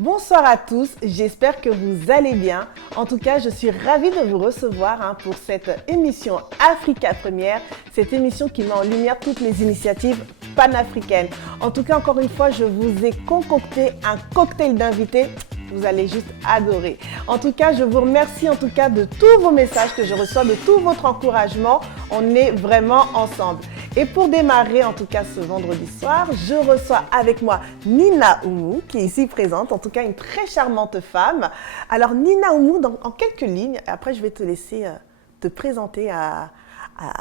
Bonsoir à tous, j'espère que vous allez bien. En tout cas, je suis ravie de vous recevoir pour cette émission Africa Première, cette émission qui met en lumière toutes les initiatives panafricaines. En tout cas, encore une fois, je vous ai concocté un cocktail d'invités. Vous allez juste adorer. En tout cas, je vous remercie de tous vos messages que je reçois, de tout votre encouragement. On est vraiment ensemble. Et pour démarrer, en tout cas, ce vendredi soir, je reçois avec moi Nina Oumou, qui est ici présente, en tout cas une très charmante femme. Alors Nina Oumou, en quelques lignes, après je vais te laisser te présenter à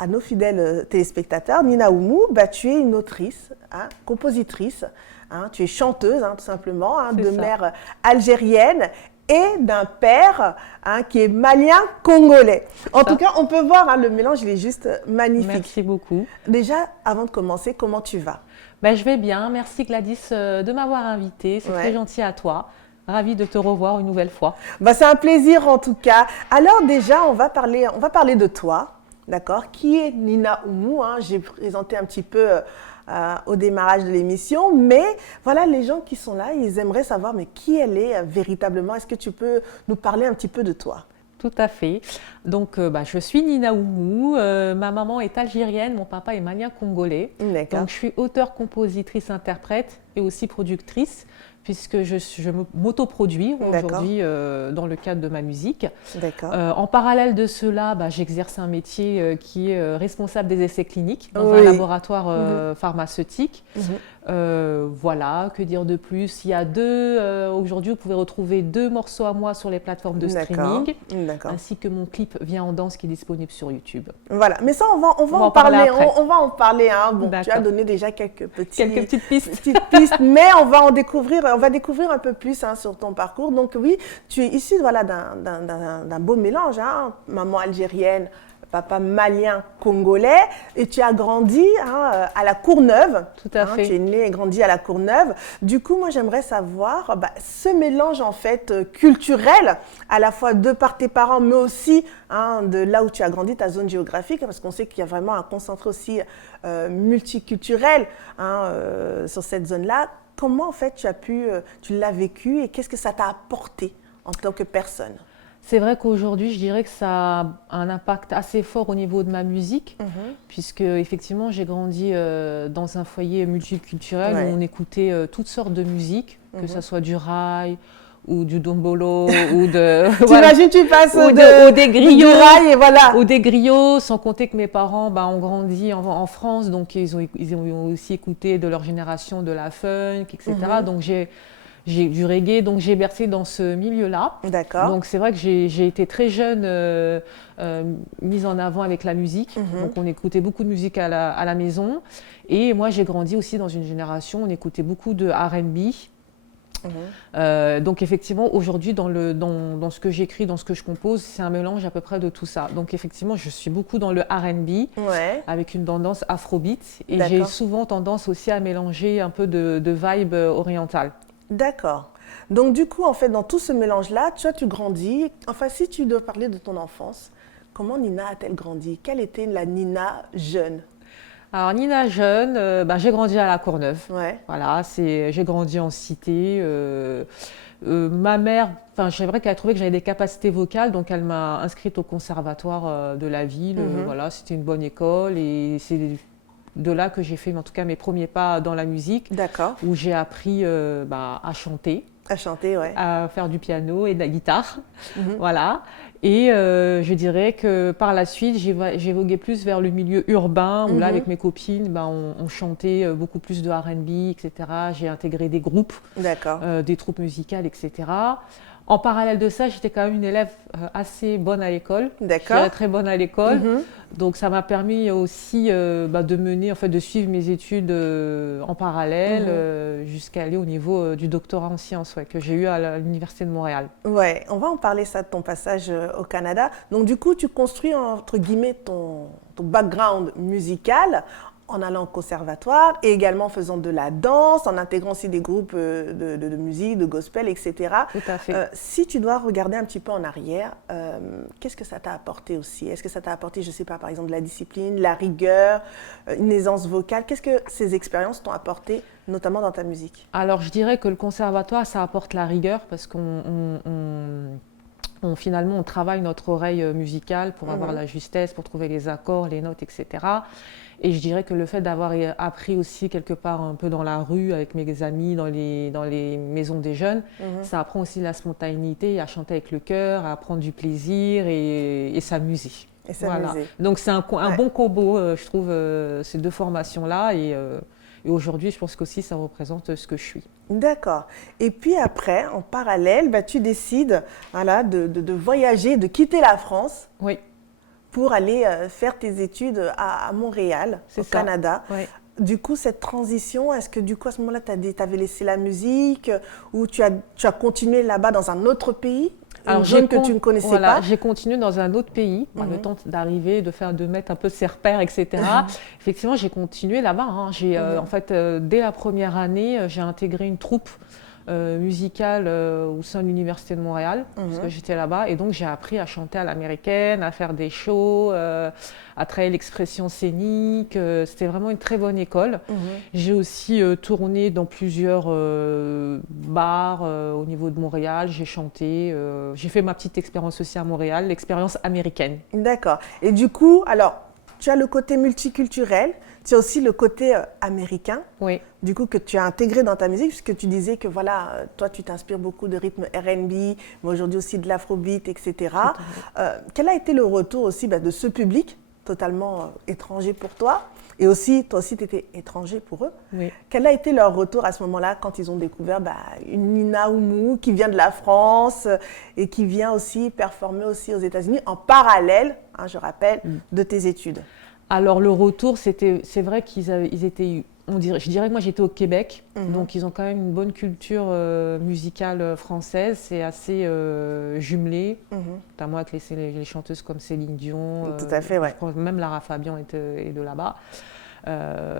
nos fidèles téléspectateurs. Nina Oumou, tu es une autrice, compositrice, tu es chanteuse tout simplement, de mère algérienne et d'un père qui est malien-congolais. En tout cas, on peut voir, le mélange, il est juste magnifique. Merci beaucoup. Déjà, avant de commencer, comment tu vas? Je vais bien. Merci Gladys de m'avoir invitée. C'est très gentil à toi. Ravie de te revoir une nouvelle fois. C'est un plaisir en tout cas. Alors déjà, on va parler de toi, d'accord? Qui est Nina Oumou? J'ai présenté un petit peu au démarrage de l'émission, mais voilà, les gens qui sont là, ils aimeraient savoir mais qui elle est véritablement. Est-ce que tu peux nous parler un petit peu de toi? Tout à fait. Donc, je suis Nina Oumou. Ma maman est algérienne, mon papa est malien-congolais. D'accord. Donc, je suis auteure, compositrice, interprète et aussi productrice, puisque je m'autoproduis aujourd'hui dans le cadre de ma musique. D'accord. En parallèle de cela, j'exerce un métier qui est responsable des essais cliniques dans un laboratoire pharmaceutique. Voilà, que dire de plus? Il y a aujourd'hui, vous pouvez retrouver 2 morceaux à moi sur les plateformes de streaming, ainsi que mon clip Viens en danse qui est disponible sur YouTube. Voilà, mais ça, on va en parler. On va en parler. Bon, tu as donné déjà quelques petites pistes. Mais on va découvrir un peu plus sur ton parcours. Donc oui, tu es issue d'un beau mélange, maman algérienne, papa malien congolais, et tu as grandi à la Courneuve. Tout à fait. Tu es née et grandi à la Courneuve. Du coup, moi, j'aimerais savoir ce mélange en fait culturel, à la fois de par tes parents, mais aussi de là où tu as grandi, ta zone géographique, parce qu'on sait qu'il y a vraiment un concentré aussi multiculturel sur cette zone-là. Comment en fait tu l'as vécu et qu'est-ce que ça t'a apporté en tant que personne? C'est vrai qu'aujourd'hui, je dirais que ça a un impact assez fort au niveau de ma musique, puisque effectivement, j'ai grandi dans un foyer multiculturel où on écoutait toutes sortes de musiques, que ce soit du rail ou du dombolo ou de t'imagines, tu passes ou des griots, du rail et voilà, ou des griots, sans compter que mes parents ont grandi en France, donc ils ont aussi écouté de leur génération de la funk, etc. Donc j'ai du reggae, donc j'ai bercé dans ce milieu-là. D'accord. Donc c'est vrai que j'ai été très jeune mise en avant avec la musique. Donc on écoutait beaucoup de musique à la maison. Et moi j'ai grandi aussi dans une génération, on écoutait beaucoup de R&B. Donc effectivement aujourd'hui dans ce que j'écris, dans ce que je compose, c'est un mélange à peu près de tout ça. Donc effectivement je suis beaucoup dans le R&B avec une tendance afrobeat. Et j'ai souvent tendance aussi à mélanger un peu de vibe orientale. D'accord. Donc du coup, en fait, dans tout ce mélange-là, tu grandis. Enfin, si tu dois parler de ton enfance, comment Nina a-t-elle grandi? Quelle était la Nina jeune? Alors Nina jeune, j'ai grandi à la Courneuve. Voilà, j'ai grandi en cité. Ma mère, c'est vrai qu'elle a trouvé que j'avais des capacités vocales, donc elle m'a inscrite au conservatoire de la ville. Voilà, c'était une bonne école et c'est de là que j'ai fait en tout cas mes premiers pas dans la musique, où j'ai appris à chanter. À chanter, à faire du piano et de la guitare, voilà. Et je dirais que par la suite, j'ai vogué plus vers le milieu urbain, où là, avec mes copines, on chantait beaucoup plus de R&B, etc. J'ai intégré des groupes, des troupes musicales, etc. En parallèle de ça, j'étais quand même une élève assez bonne à l'école. Très bonne à l'école. Donc ça m'a permis aussi de mener, en fait, de suivre mes études en parallèle jusqu'à aller au niveau du doctorat en sciences que j'ai eu à l'Université de Montréal. Ouais, on va en parler ça de ton passage au Canada. Donc du coup, tu construis entre guillemets ton background musical en allant au conservatoire et également en faisant de la danse, en intégrant aussi des groupes de musique, de gospel, etc. Tout à fait. Si tu dois regarder un petit peu en arrière, qu'est-ce que ça t'a apporté aussi? Est-ce que ça t'a apporté, je ne sais pas, par exemple, de la discipline, la rigueur, une aisance vocale? Qu'est-ce que ces expériences t'ont apporté, notamment dans ta musique? Alors, je dirais que le conservatoire, ça apporte la rigueur parce finalement, on travaille notre oreille musicale pour avoir la justesse, pour trouver les accords, les notes, etc. Et je dirais que le fait d'avoir appris aussi quelque part un peu dans la rue avec mes amis, dans les maisons des jeunes, ça apprend aussi la spontanéité, à chanter avec le cœur, à prendre du plaisir et s'amuser. Et s'amuser. Voilà. Donc c'est un bon combo, je trouve, ces deux formations-là. Et aujourd'hui, je pense qu'aussi ça représente ce que je suis. D'accord. Et puis après, en parallèle, tu décides de voyager, de quitter la France. Oui. Pour aller faire tes études à Montréal, au Canada. Oui. Du coup, cette transition, est-ce que du coup, à ce moment-là, tu avais laissé la musique ou tu as continué là-bas dans un autre pays? Alors, que tu ne connaissais pas? J'ai continué dans un autre pays, le temps d'arriver, de mettre un peu ses repères, etc. Effectivement, j'ai continué là-bas. En fait, dès la première année, j'ai intégré une troupe musicale au sein de l'Université de Montréal, parce que j'étais là-bas. Et donc, j'ai appris à chanter à l'américaine, à faire des shows, à travailler l'expression scénique. C'était vraiment une très bonne école. J'ai aussi tourné dans plusieurs bars au niveau de Montréal. J'ai chanté. J'ai fait ma petite expérience aussi à Montréal, l'expérience américaine. D'accord. Et du coup, alors, tu as le côté multiculturel, tu as aussi le côté américain, oui. Du coup, que tu as intégré dans ta musique, puisque tu disais que voilà, toi, tu t'inspires beaucoup de rythmes R&B, mais aujourd'hui aussi de l'afrobeat, etc. Quel a été le retour aussi de ce public totalement étranger pour toi? Et aussi, toi aussi, tu étais étranger pour eux. Oui. Quel a été leur retour à ce moment-là quand ils ont découvert une Nina Oumou qui vient de la France et qui vient aussi performer aussi aux États-Unis en parallèle, je rappelle, de tes études? Alors, le retour, c'est vrai qu'ils étaient... je dirais que moi j'étais au Québec, donc ils ont quand même une bonne culture musicale française, c'est assez jumelé, notamment avec les chanteuses comme Céline Dion. Tout à fait, ouais. Je crois que même Lara Fabian est de là-bas.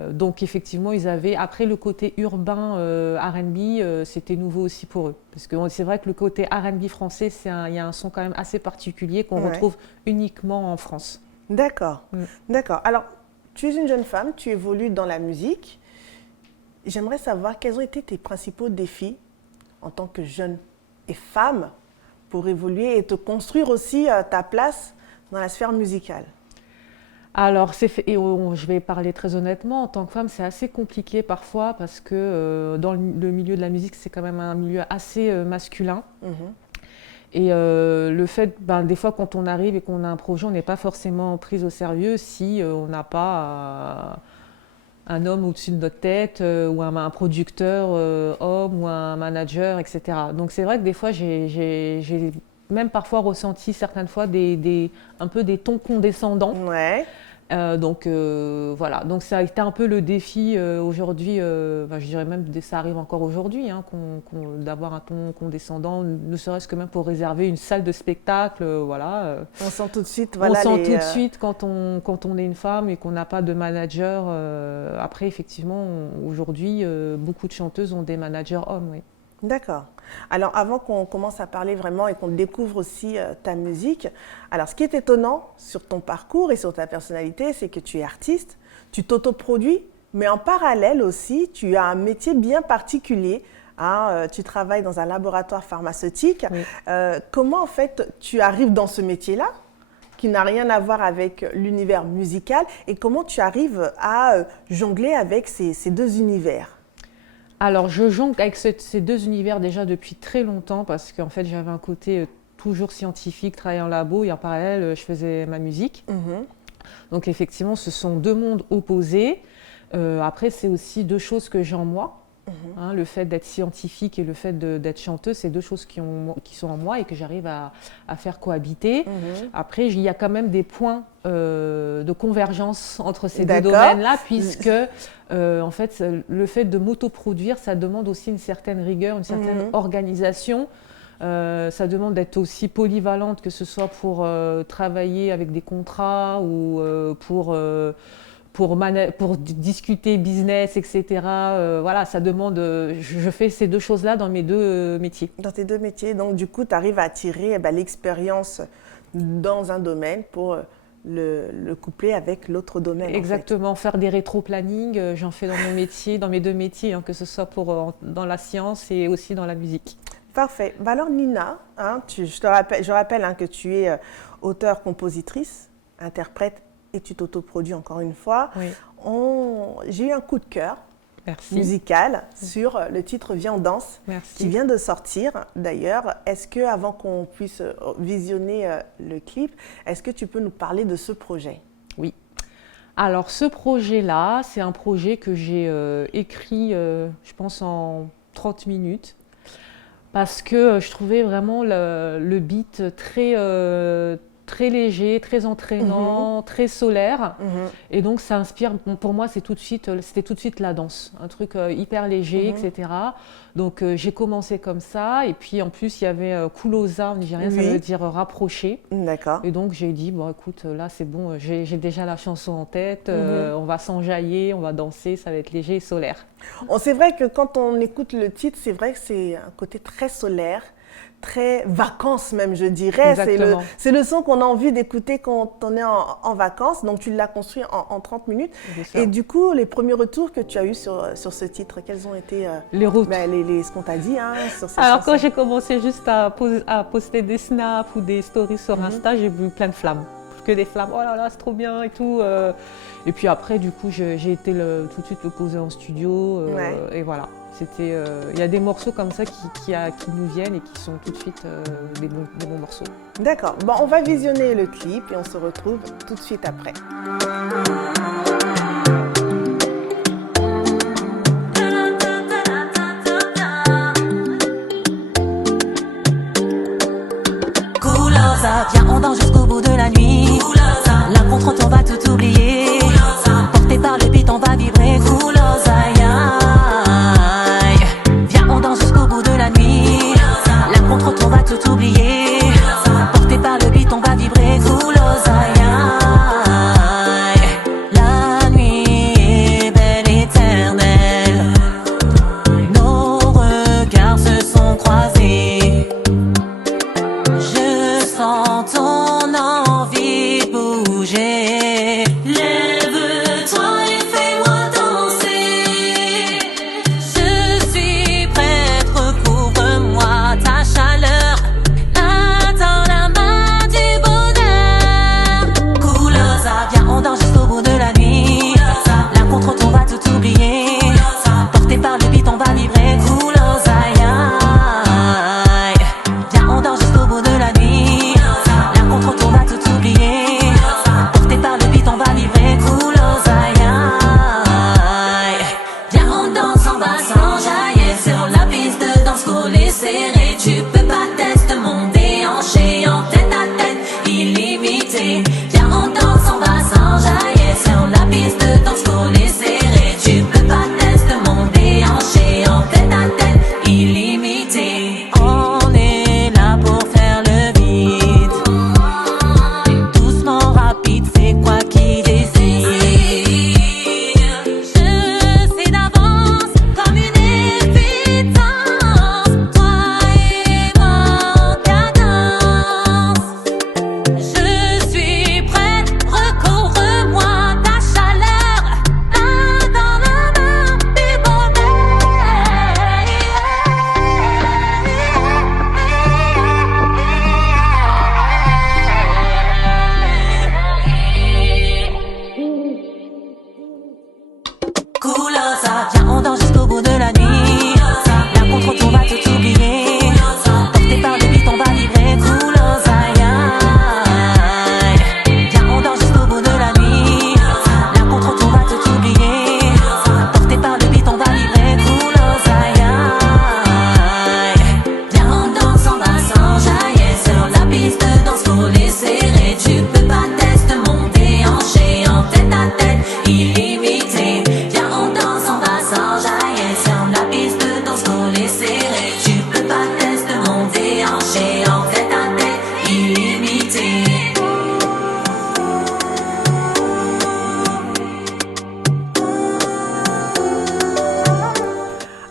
Donc effectivement, ils avaient, après le côté urbain R&B, c'était nouveau aussi pour eux. Parce que c'est vrai que le côté R&B français, il y a un son quand même assez particulier qu'on retrouve uniquement en France. D'accord, d'accord. Alors, tu es une jeune femme, tu évolues dans la musique. J'aimerais savoir quels ont été tes principaux défis en tant que jeune et femme pour évoluer et te construire aussi ta place dans la sphère musicale. Alors, je vais parler très honnêtement, en tant que femme, c'est assez compliqué parfois parce que dans le milieu de la musique, c'est quand même un milieu assez masculin. Et le fait, des fois, quand on arrive et qu'on a un projet, on n'est pas forcément pris au sérieux si on n'a pas un homme au-dessus de notre tête ou un producteur homme ou un manager, etc. Donc c'est vrai que des fois, j'ai même parfois ressenti certaines fois un peu des tons condescendants. Ouais. Donc voilà, donc ça a été un peu le défi aujourd'hui, je dirais même que ça arrive encore aujourd'hui, d'avoir un ton condescendant, ne serait-ce que même pour réserver une salle de spectacle, voilà. On sent tout de suite, tout de suite quand on est une femme et qu'on n'a pas de manager. Après, effectivement, aujourd'hui, beaucoup de chanteuses ont des managers hommes, oui. D'accord. Alors, avant qu'on commence à parler vraiment et qu'on découvre aussi ta musique, alors ce qui est étonnant sur ton parcours et sur ta personnalité, c'est que tu es artiste, tu t'autoproduis, mais en parallèle aussi, tu as un métier bien particulier. Tu travailles dans un laboratoire pharmaceutique. Oui. Comment en fait tu arrives dans ce métier-là, qui n'a rien à voir avec l'univers musical, et comment tu arrives à jongler avec ces deux univers? Alors, je jongle avec ces deux univers déjà depuis très longtemps parce qu'en fait, j'avais un côté toujours scientifique, travailler en labo et en parallèle, je faisais ma musique. Donc, effectivement, ce sont deux mondes opposés. Après, c'est aussi deux choses que j'ai en moi. Le fait d'être scientifique et le fait d'être chanteuse, c'est deux choses qui sont en moi et que j'arrive à faire cohabiter. Après, il y a quand même des points de convergence entre ces deux domaines-là, puisque en fait, le fait de m'autoproduire, ça demande aussi une certaine rigueur, une certaine organisation. Ça demande d'être aussi polyvalente, que ce soit pour travailler avec des contrats ou pour pour discuter business, etc. Voilà, ça demande. Je fais ces deux choses-là dans mes deux métiers. Dans tes deux métiers, donc du coup, tu arrives à tirer l'expérience dans un domaine pour le coupler avec l'autre domaine. Exactement, faire des rétro-planning, j'en fais dans mon métier, dans mes deux métiers, hein, que ce soit dans la science et aussi dans la musique. Parfait. Bah alors Nina, hein, je rappelle hein, que tu es auteure, compositrice, interprète et tu t'autoproduis encore une fois. Oui. J'ai eu un coup de cœur. Merci. Musical sur le titre Viens on danse. Merci. Qui vient de sortir d'ailleurs. Est-ce que avant qu'on puisse visionner le clip, est-ce que tu peux nous parler de ce projet? Oui. Alors ce projet-là, c'est un projet que j'ai écrit, je pense en 30 minutes, parce que je trouvais vraiment le beat très léger, très entraînant, très solaire. Et donc, ça inspire, pour moi, c'était tout de suite la danse. Un truc hyper léger, etc. Donc, j'ai commencé comme ça. Et puis, en plus, il y avait Kulosa en nigérien, ça veut dire rapprocher. D'accord. Et donc, j'ai dit, bon, écoute, là, c'est bon, j'ai déjà la chanson en tête. On va s'enjailler, on va danser, ça va être léger et solaire. C'est vrai que quand on écoute le titre, c'est vrai que c'est un côté très solaire. Très vacances même, je dirais. C'est le son qu'on a envie d'écouter quand on est en vacances. Donc, tu l'as construit en 30 minutes. Et du coup, les premiers retours que tu as eus sur ce titre, quels ont été les retours ce qu'on t'a dit sur cette Alors, chanson? quand j'ai commencé juste à poster des snaps ou des stories sur Insta, j'ai vu plein de flammes. Que des flammes, oh là là, c'est trop bien et tout. Et puis après, du coup, j'ai été tout de suite le poser en studio. Et voilà. Il y a des morceaux comme ça qui nous viennent et qui sont tout de suite des bons morceaux. D'accord. Bon, on va visionner le clip et on se retrouve tout de suite après. Kulosa, viens on danse jusqu'au bout de la nuit. Kulosa, l'un contre l'autre on va tout oublier. Kulosa, porté par le beat on va vibrer. Kulosa, on danse jusqu'au bout de la nuit. L'un contre l'autre on va tout oublier. Porté par le beat on va vibrer. Kulosa, la nuit est belle éternelle. Nos regards se sont croisés. Je sens ton envie de bouger. Lève-toi et fais-moi danser. Je suis prête, recouvre-moi ta chaleur. Là dans la main du bonheur. Kulosa, viens on danse jusqu'au bout de la nuit. L'un contre l'autre on va tout oublier. Porté par le beat on va vibrer. Kulosa, viens on danse jusqu'au bout de la nuit. L'un contre l'autre on va tout oublier. Porté par le beat on va vibrer. Kulosa, viens on danse, on va s'enjailler sur la piste de danse collée serrée. Tu peux pas tester mon déhanché en tête à tête illimité. Viens on danse, on va s'enjailler sur la piste de danse collée serrée. Tu peux pas tester mon déhanché en tête à tête illimité. On est là pour faire le beat. Doucement, rapide, c'est quoi qui décide? Je sais d'avance comme une évidence. Toi et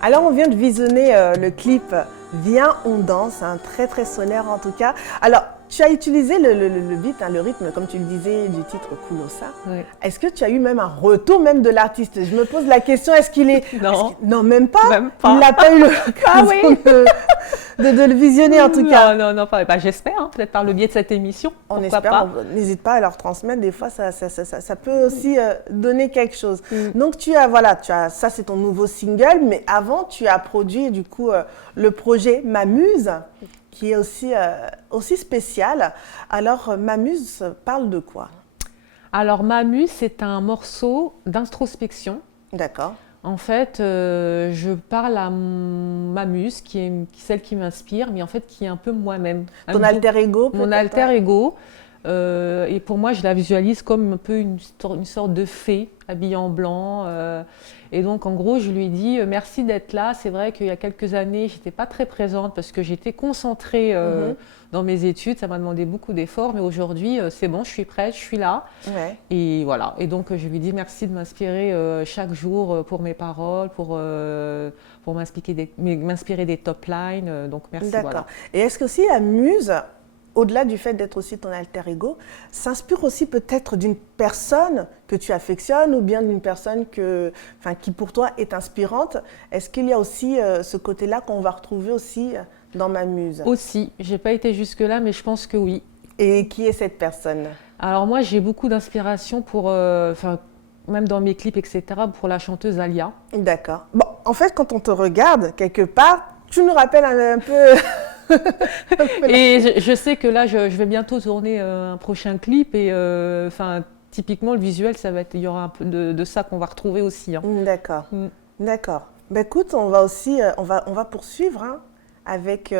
Alors, on vient de visionner le clip Viens, on danse, un très très solaire en tout cas. Alors, tu as utilisé le beat, le rythme, comme tu le disais, du titre Kulosa. Oui. Est-ce que tu as eu même un retour même de l'artiste? Je me pose la question, est-ce qu'il est... Non. Non, même pas. Même pas. Il n'a pas eu Ah l'occasion oui. de le visionner en tout cas. Non, pas. Bah, j'espère, hein, peut-être par le biais de cette émission. On Pourquoi espère, pas. n'hésite pas à leur transmettre, des fois ça peut aussi donner quelque chose. Mm. Donc ça c'est ton nouveau single, mais avant tu as produit du coup le projet M'amuse, qui est aussi spécial. Alors M'amuse parle de quoi? Alors, M'amuse, c'est un morceau d'introspection. D'accord. En fait, je parle à ma muse, qui est celle qui m'inspire, mais en fait qui est un peu moi-même. Ton alter ego Mon peut-être, alter ouais. ego. Et pour moi, je la visualise comme un peu une sorte de fée habillée en blanc. Et donc, en gros, je lui ai dit merci d'être là. C'est vrai qu'il y a quelques années, je n'étais pas très présente parce que j'étais concentrée dans mes études. Ça m'a demandé beaucoup d'efforts. Mais aujourd'hui, c'est bon, je suis prête, je suis là. Ouais. Et voilà. Et donc, je lui dis merci de m'inspirer chaque jour pour mes paroles, pour m'inspirer des top lines. Donc, merci. D'accord. Voilà. Et est-ce que aussi la muse, au-delà du fait d'être aussi ton alter ego, s'inspire aussi peut-être d'une personne que tu affectionnes ou bien d'une personne qui pour toi est inspirante? Est-ce qu'il y a aussi ce côté-là qu'on va retrouver aussi dans M'amuse? Aussi, j'ai pas été jusque-là, mais je pense que oui. Et qui est cette personne? Alors moi, j'ai beaucoup d'inspiration pour, même dans mes clips, etc., pour la chanteuse Alia. D'accord. Bon, en fait, quand on te regarde, quelque part, tu nous rappelles un peu... Et je sais que là, je vais bientôt tourner un prochain clip et typiquement le visuel, il y aura un peu de ça qu'on va retrouver aussi. Hein. D'accord. Mm. D'accord. Ben écoute, on va poursuivre hein, avec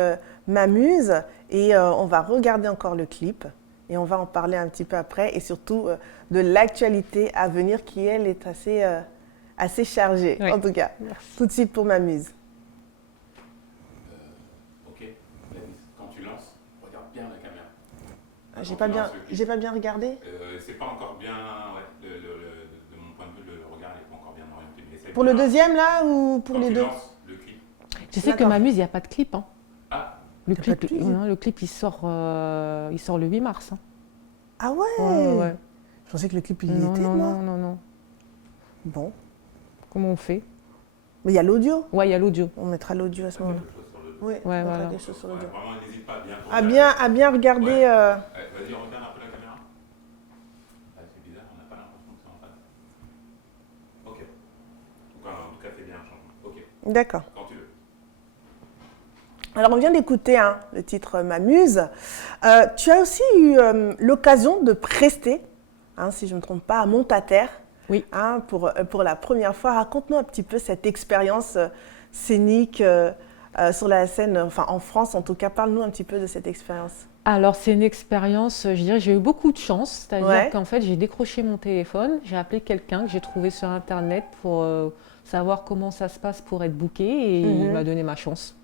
M'amuse et on va regarder encore le clip et on va en parler un petit peu après et surtout de l'actualité à venir qui, elle, est assez chargée. Oui. En tout cas, Merci. tout de suite pour M'amuse. Ok, quand tu lances, regarde bien la caméra. J'ai pas bien regardé. C'est pas encore bien, ouais, de mon point de vue, le regard n'est pas encore bien orienté. Mais essaie Pour de le bien- deuxième là ou pour quand les tu deux? lances le clip. Tu sais que D'accord. M'amuse, il n'y a pas de clip. Hein. Ah, Le Y a pas de clip, clip. non, le clip, il sort le 8 mars. Hein. Ah ouais, Ouais. Je pensais que le clip il y Non, était, non, moi. non, non, non. Bon, Comment on fait? mais il y a l'audio. Ouais, il y a l'audio. On mettra l'audio à ce moment-là. quelque chose sur le. Oui, on Ouais, mettra voilà. des choses sur Ouais, l'audio. vraiment, n'hésite pas à bien. À bien regarder. Ouais. Vas-y, regarde un peu la caméra. Ah, c'est bizarre, on n'a pas l'impression que c'est en face. Ok. Donc, en tout cas, c'est bien un changement. Ok, D'accord. quand tu veux. Alors, on vient d'écouter hein, le titre M'amuse. Tu as aussi eu l'occasion de prester, hein, si je ne me trompe pas, à Montaterre. Oui. Hein, pour la première fois. Raconte-nous un petit peu cette expérience scénique sur la scène, enfin en France en tout cas. Parle-nous un petit peu de cette expérience. Alors, c'est une expérience, je dirais, j'ai eu beaucoup de chance. C'est-à-dire Ouais. qu'en fait, j'ai décroché mon téléphone, j'ai appelé quelqu'un que j'ai trouvé sur Internet pour savoir comment ça se passe pour être booké et il m'a donné ma chance.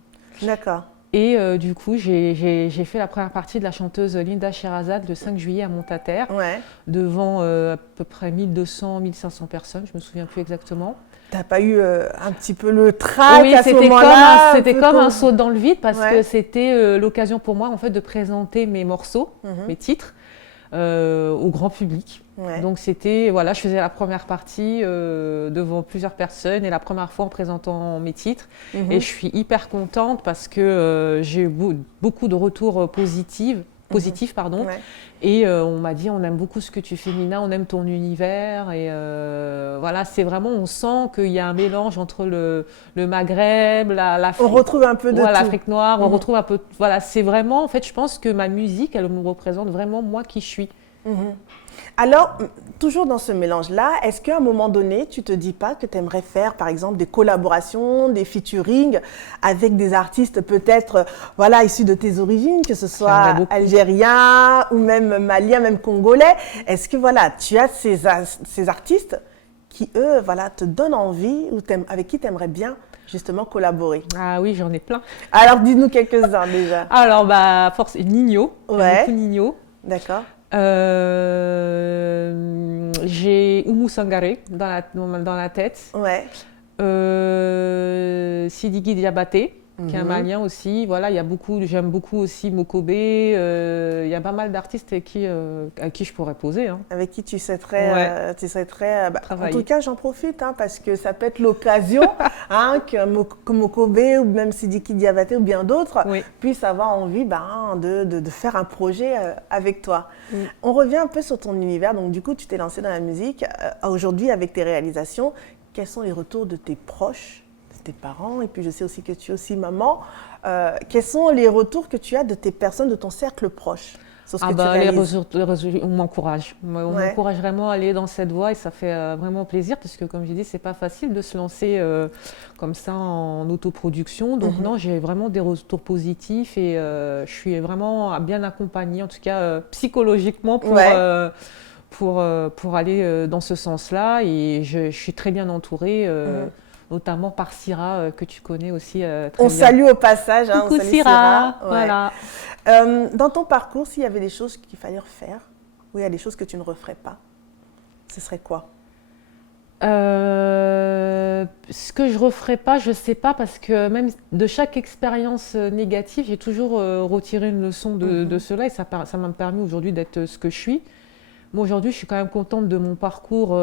D'accord. Et du coup, j'ai fait la première partie de la chanteuse Linda Sherazade le 5 juillet à Montaterre, Ouais. devant à peu près 1200, 1500 personnes, je ne me souviens plus exactement. T'as pas eu un petit peu le trac Oui, à ce c'était moment-là? c'était comme un saut dans le vide parce Ouais. que c'était l'occasion pour moi en fait de présenter mes morceaux, mes titres au grand public. Ouais. Donc c'était voilà, je faisais la première partie devant plusieurs personnes et la première fois en présentant mes titres et je suis hyper contente parce que j'ai eu beaucoup de retours positifs pardon. Ouais. Et on m'a dit on aime beaucoup ce que tu fais Nina, on aime ton univers et voilà, c'est vraiment, on sent qu'il y a un mélange entre le Maghreb, l'Afrique. On retrouve un peu de Voilà, tout. l'Afrique noire, on retrouve un peu, voilà, c'est vraiment, en fait je pense que ma musique, elle me représente vraiment moi qui je suis. Alors, toujours dans ce mélange-là, est-ce qu'à un moment donné, tu te dis pas que tu aimerais faire, par exemple, des collaborations, des featuring avec des artistes peut-être, voilà, issus de tes origines, que ce soit J'aimerais beaucoup. algériens ou même maliens, même congolais. Est-ce que voilà, tu as ces artistes qui, eux, voilà, te donnent envie ou avec qui tu aimerais bien justement collaborer? Ah oui, j'en ai plein. Alors, dis-nous quelques-uns déjà. Alors, bah, Nino, j'aime Ouais. beaucoup Nino. D'accord. J'ai Oumou Sangaré dans la tête. Ouais. Sidiki Diabaté, qui est un Malien aussi. Voilà, j'aime beaucoup aussi Mokobé. Il y a pas mal d'artistes à qui je pourrais poser. Hein. Avec qui tu souhaiterais, en travailler. tout cas, j'en profite parce que ça peut être l'occasion que Mokobé ou même Sidiki Diabaté ou bien d'autres puissent avoir envie de faire un projet avec toi. On revient un peu sur ton univers. Donc, du coup, tu t'es lancé dans la musique. Aujourd'hui, avec tes réalisations, quels sont les retours de tes proches, tes parents, et puis je sais aussi que tu es aussi maman. Quels sont les retours que tu as de tes personnes, de ton cercle proche sur ce que tu réalises? On m'encourage. On m'encourage vraiment à aller dans cette voie et ça fait vraiment plaisir parce que, comme j'ai dit, c'est pas facile de se lancer comme ça en autoproduction. Donc non, j'ai vraiment des retours positifs et je suis vraiment bien accompagnée, en tout cas psychologiquement pour aller dans ce sens-là. Et je suis très bien entourée. Notamment par Syrah, que tu connais aussi très bien. On salue au passage. Coucou on salue Syrah, ouais. voilà. Dans ton parcours, s'il y avait des choses qu'il fallait refaire, ou il y a des choses que tu ne referais pas, ce serait quoi? Ce que je referais pas, je sais pas, parce que même de chaque expérience négative, j'ai toujours retiré une leçon de cela et ça m'a permis aujourd'hui d'être ce que je suis. Moi, aujourd'hui, je suis quand même contente de mon parcours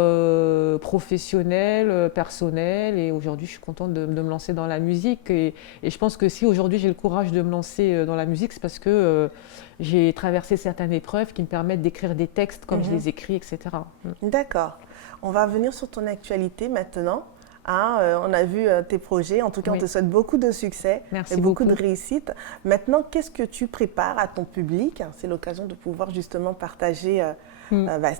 professionnel, personnel. Et aujourd'hui, je suis contente de me lancer dans la musique. Et je pense que si aujourd'hui, j'ai le courage de me lancer dans la musique, c'est parce que j'ai traversé certaines épreuves qui me permettent d'écrire des textes comme je les écris, etc. D'accord. On va revenir sur ton actualité maintenant. On a vu tes projets. En tout cas, on te souhaite beaucoup de succès et beaucoup de réussite. Maintenant, qu'est-ce que tu prépares à ton public? C'est l'occasion de pouvoir justement partager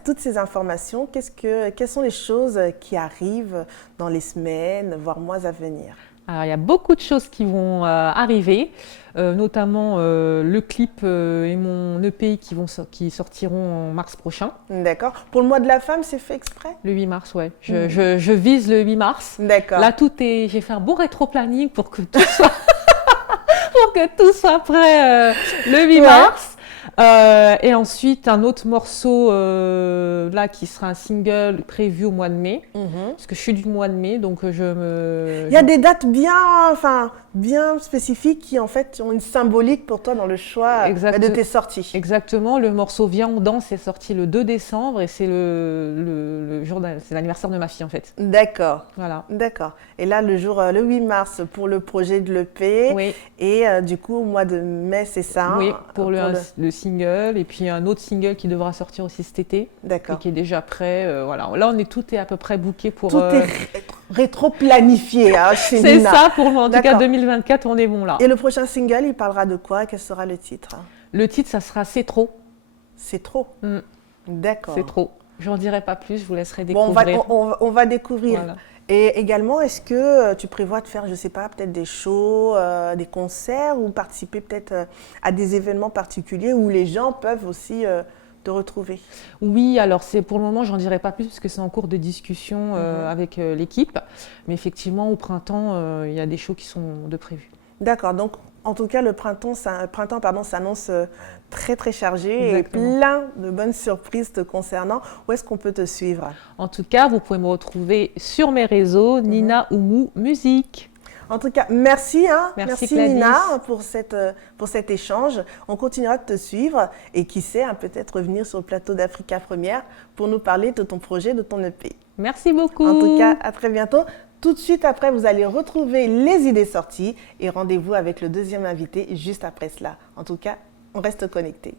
toutes ces informations. Quelles sont les choses qui arrivent dans les semaines, voire mois à venir? Alors, il y a beaucoup de choses qui vont arriver, notamment le clip et mon EP qui sortiront en mars prochain. D'accord. Pour le mois de la femme, c'est fait exprès? Le 8 mars, ouais. Je vise le 8 mars. D'accord. Là, j'ai fait un bon rétro-planning pour que tout soit, prêt le 8 mars. Et ensuite, un autre morceau là qui sera un single prévu au mois de mai, parce que je suis du mois de mai, donc il y a des dates bien spécifiques qui en fait ont une symbolique pour toi dans le choix de tes sorties. Exactement, le morceau Viens on danse est sorti le 2 décembre et c'est c'est l'anniversaire de ma fille en fait. D'accord. Voilà. D'accord. Et là le 8 mars pour le projet de l'EP et du coup au mois de mai c'est ça. Oui, pour le single et puis un autre single qui devra sortir aussi cet été. D'accord. Et qui est déjà prêt. Voilà. Là tout est à peu près booké pour. Tout est rétro-planifié chez c'est Nina. Ça pour moi. En tout cas 2024 on est bon là. Et le prochain single il parlera de quoi? Quel sera le titre? Le titre ça sera C'est trop. C'est trop. D'accord. C'est trop. J'en dirai pas plus, je vous laisserai découvrir. Bon, on va découvrir. Voilà. Et également, est-ce que tu prévois de faire, je ne sais pas, peut-être des shows, des concerts ou participer peut-être à des événements particuliers où les gens peuvent aussi te retrouver? Oui, alors pour le moment, j'en dirai pas plus parce que c'est en cours de discussion avec l'équipe. Mais effectivement, au printemps, il y a des shows qui sont de prévus. D'accord, donc en tout cas, le printemps s'annonce très très chargé. Exactement. Et plein de bonnes surprises te concernant. Où est-ce qu'on peut te suivre? En tout cas, vous pouvez me retrouver sur mes réseaux, Nina Oumou Musique. En tout cas, merci Nina pour cet échange. On continuera de te suivre et qui sait, peut-être revenir sur le plateau d'Africa Première pour nous parler de ton projet, de ton EP. Merci beaucoup. En tout cas, à très bientôt. Tout de suite après, vous allez retrouver les idées sorties et rendez-vous avec le deuxième invité juste après cela. En tout cas, on reste connectés.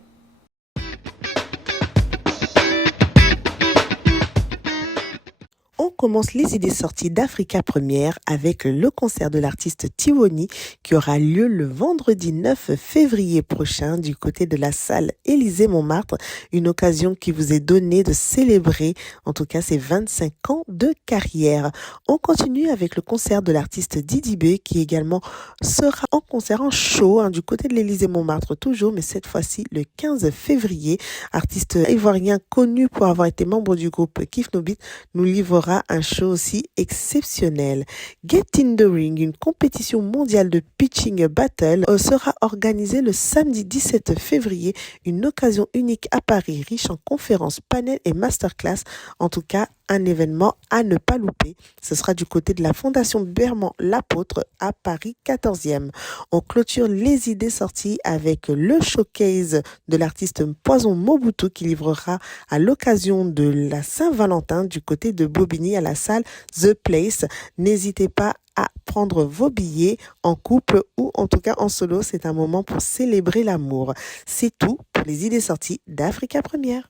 On commence les idées sorties d'Africa Première avec le concert de l'artiste Tiwoni qui aura lieu le vendredi 9 février prochain du côté de la salle Élysée-Montmartre. Une occasion qui vous est donnée de célébrer en tout cas ses 25 ans de carrière. On continue avec le concert de l'artiste Didi B qui également sera en concert en show du côté de l'Élysée-Montmartre toujours, mais cette fois-ci le 15 février. Artiste ivoirien connu pour avoir été membre du groupe Kif No Beat nous livrera un show aussi exceptionnel. Get in the Ring, une compétition mondiale de pitching battle, sera organisée le samedi 17 février, une occasion unique à Paris, riche en conférences, panels et masterclass. En tout cas, un événement à ne pas louper. Ce sera du côté de la Fondation Berman l'Apôtre à Paris 14e. On clôture les idées sorties avec le showcase de l'artiste Poison Mobutu qui livrera à l'occasion de la Saint-Valentin du côté de Bobigny à la salle The Place. N'hésitez pas à prendre vos billets en couple ou en tout cas en solo. C'est un moment pour célébrer l'amour. C'est tout pour les idées sorties d'Africa Première.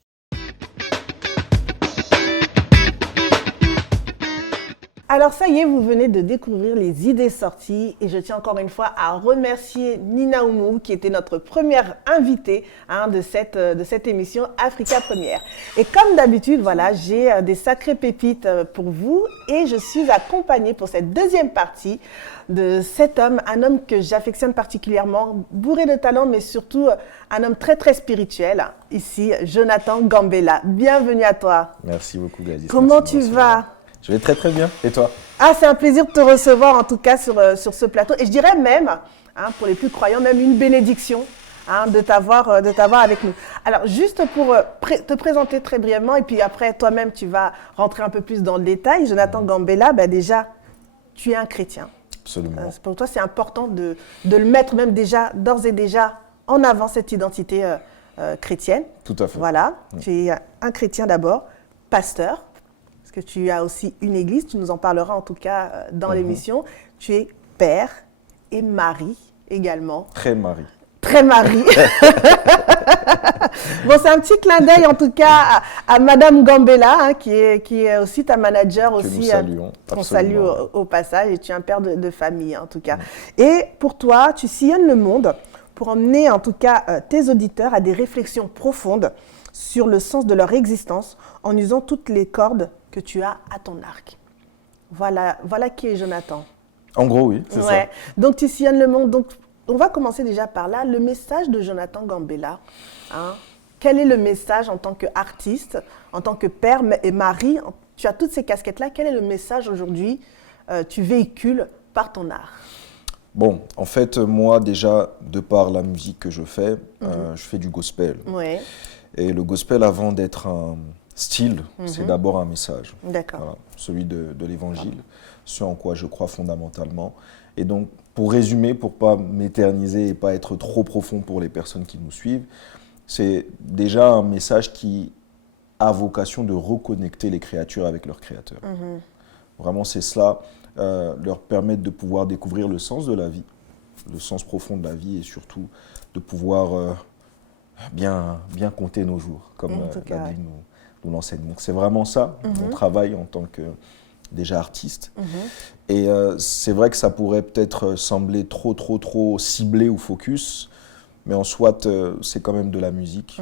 Alors ça y est, vous venez de découvrir les idées sorties et je tiens encore une fois à remercier Nina Oumou qui était notre première invitée de cette émission Africa Première. Et comme d'habitude, voilà, j'ai des sacrées pépites pour vous et je suis accompagnée pour cette deuxième partie de cet homme, un homme que j'affectionne particulièrement, bourré de talent mais surtout un homme très très spirituel. Ici, Jonathan Gambella. Bienvenue à toi. Merci beaucoup Gladys. Comment tu vas ? Je vais très très bien. Et toi? Ah, c'est un plaisir de te recevoir en tout cas sur ce plateau. Et je dirais même, pour les plus croyants, même une bénédiction de t'avoir avec nous. Alors, juste pour te présenter très brièvement, et puis après, toi-même, tu vas rentrer un peu plus dans le détail. Jonathan Gambella, déjà, tu es un chrétien. Absolument. Pour toi, c'est important de le mettre même déjà, d'ores et déjà, en avant cette identité chrétienne. Tout à fait. Voilà, tu es un chrétien d'abord, pasteur. Que tu as aussi une église, tu nous en parleras en tout cas dans l'émission. Tu es père et mari également. Très mari. Très mari. Bon, c'est un petit clin d'œil en tout cas à Madame Gambella, qui est aussi ta manager aussi. Que nous saluons. On salue au passage et tu es un père de famille en tout cas. Et pour toi, tu sillonnes le monde pour emmener en tout cas tes auditeurs à des réflexions profondes sur le sens de leur existence en usant toutes les cordes que tu as à ton arc. Voilà qui est Jonathan. En gros, oui, c'est ça. Donc, tu sillonnes le monde. Donc, on va commencer déjà par là. Le message de Jonathan Gambella. Quel est le message en tant qu'artiste, en tant que père et mari? Tu as toutes ces casquettes-là. Quel est le message aujourd'hui tu véhicules par ton art? Bon, en fait, moi, déjà, de par la musique que je fais du gospel. Ouais. Et le gospel, avant d'être un style, c'est d'abord un message. D'accord. Voilà, celui de l'évangile, ce en quoi je crois fondamentalement. Et donc, pour résumer, pour ne pas m'éterniser et pas être trop profond pour les personnes qui nous suivent, c'est déjà un message qui a vocation de reconnecter les créatures avec leur créateur. Vraiment, c'est cela, leur permettre de pouvoir découvrir le sens de la vie, le sens profond de la vie et surtout de pouvoir bien compter nos jours, comme la Bible nous l'enseigne. Donc c'est vraiment ça, mon travail en tant que déjà artiste. Et c'est vrai que ça pourrait peut-être sembler trop ciblé ou focus, mais en soit, c'est quand même de la musique.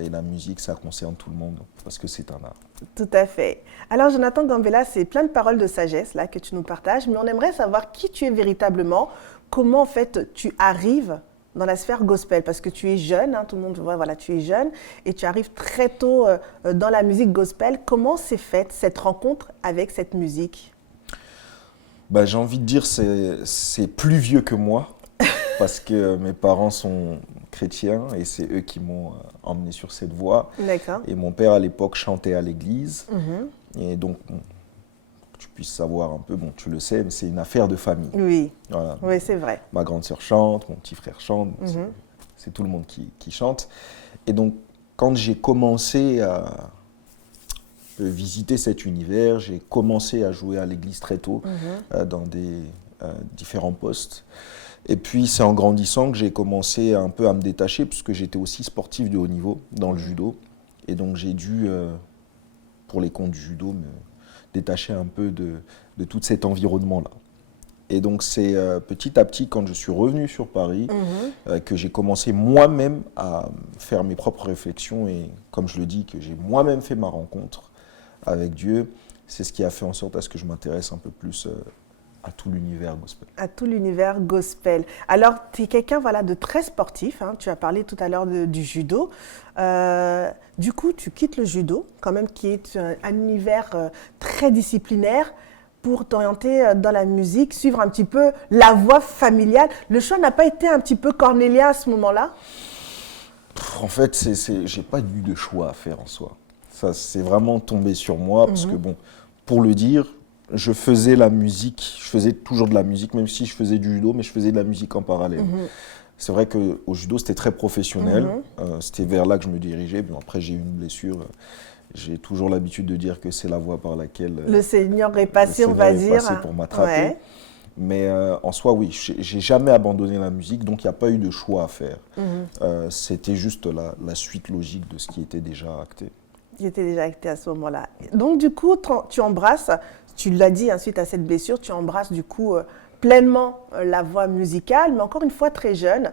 Et la musique, ça concerne tout le monde, parce que c'est un art. Tout à fait. Alors, Jonathan Gambella, c'est plein de paroles de sagesse là, que tu nous partages, mais on aimerait savoir qui tu es véritablement, comment en fait tu arrives dans la sphère gospel, parce que tu es jeune, tout le monde voit, voilà, tu es jeune, et tu arrives très tôt dans la musique gospel. Comment s'est faite cette rencontre avec cette musique? J'ai envie de dire c'est plus vieux que moi, parce que mes parents sont chrétiens, et c'est eux qui m'ont emmené sur cette voie. D'accord. Et mon père, à l'époque, chantait à l'église, et donc, tu puisses savoir un peu, tu le sais, mais c'est une affaire de famille. Oui, voilà. Oui, c'est vrai. Ma grande sœur chante, mon petit frère chante, c'est tout le monde qui chante. Et donc, quand j'ai commencé à visiter cet univers, j'ai commencé à jouer à l'église très tôt, dans des différents postes. Et puis, c'est en grandissant que j'ai commencé un peu à me détacher, puisque j'étais aussi sportif de haut niveau dans le judo. Et donc, j'ai dû, pour les comptes du judo, me détacher un peu de tout cet environnement-là. Et donc, c'est petit à petit, quand je suis revenu sur Paris, que j'ai commencé moi-même à faire mes propres réflexions. Et comme je le dis, que j'ai moi-même fait ma rencontre avec Dieu, c'est ce qui a fait en sorte à ce que je m'intéresse un peu plus à tout l'univers gospel. À tout l'univers gospel. Alors, tu es quelqu'un de très sportif. Tu as parlé tout à l'heure du judo. Du coup, tu quittes le judo, quand même, qui est un univers très disciplinaire, pour t'orienter dans la musique, suivre un petit peu la voie familiale. Le choix n'a pas été un petit peu cornélien à ce moment-là? En fait, j'ai pas eu de choix à faire en soi. Ça, c'est vraiment tombé sur moi parce que, bon, pour le dire, je faisais la musique, je faisais toujours de la musique, même si je faisais du judo, mais je faisais de la musique en parallèle. C'est vrai qu'au judo, c'était très professionnel. C'était vers là que je me dirigeais. Bon, après, j'ai eu une blessure. J'ai toujours l'habitude de dire que c'est la voie par laquelle le Seigneur est passé, on va dire. Passé pour m'attraper. Ouais. Mais en soi, oui, j'ai jamais abandonné la musique, donc il n'y a pas eu de choix à faire. C'était juste la suite logique de ce qui était déjà acté. Qui était déjà acté à ce moment-là. Donc, du coup, tu embrasses, tu l'as dit, suite à cette blessure, tu embrasses du coup pleinement la voie musicale, mais encore une fois très jeune.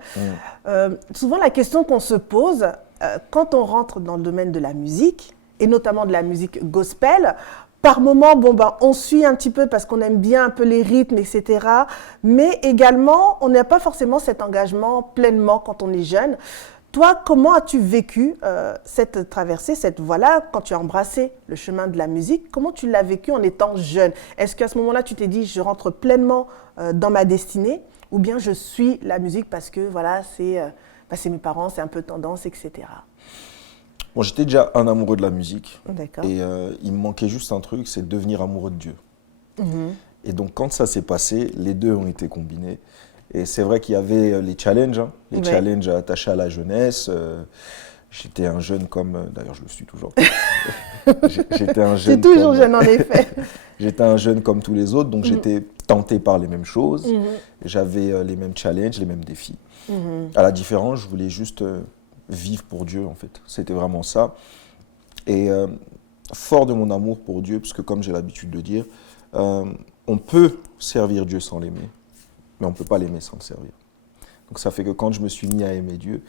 Souvent, la question qu'on se pose quand on rentre dans le domaine de la musique, et notamment de la musique gospel, par moment, bon, ben, on suit un petit peu parce qu'on aime bien un peu les rythmes, etc. Mais également, on n'a pas forcément cet engagement pleinement quand on est jeune. Toi, comment as-tu vécu cette traversée, cette voie-là, quand tu as embrassé le chemin de la musique? Comment tu l'as vécu en étant jeune? Est-ce qu'à ce moment-là, tu t'es dit, je rentre pleinement dans ma destinée, ou bien je suis la musique parce que voilà, c'est mes parents, c'est un peu tendance, etc. Bon, j'étais déjà un amoureux de la musique. D'accord. Et il me manquait juste un truc, c'est de devenir amoureux de Dieu. Et donc, quand ça s'est passé, les deux ont été combinés. Et c'est vrai qu'il y avait les challenges, les challenges attachés à la jeunesse. J'étais un jeune comme... D'ailleurs, je le suis toujours. J'étais un jeune. C'est toujours jeune, en effet. J'étais un jeune comme tous les autres, donc j'étais tenté par les mêmes choses. J'avais les mêmes challenges, les mêmes défis. À la différence, je voulais juste vivre pour Dieu, en fait. C'était vraiment ça. Et fort de mon amour pour Dieu, parce que comme j'ai l'habitude de dire, on peut servir Dieu sans l'aimer, mais on ne peut pas l'aimer sans le servir. Donc ça fait que quand je me suis mis à aimer Dieu,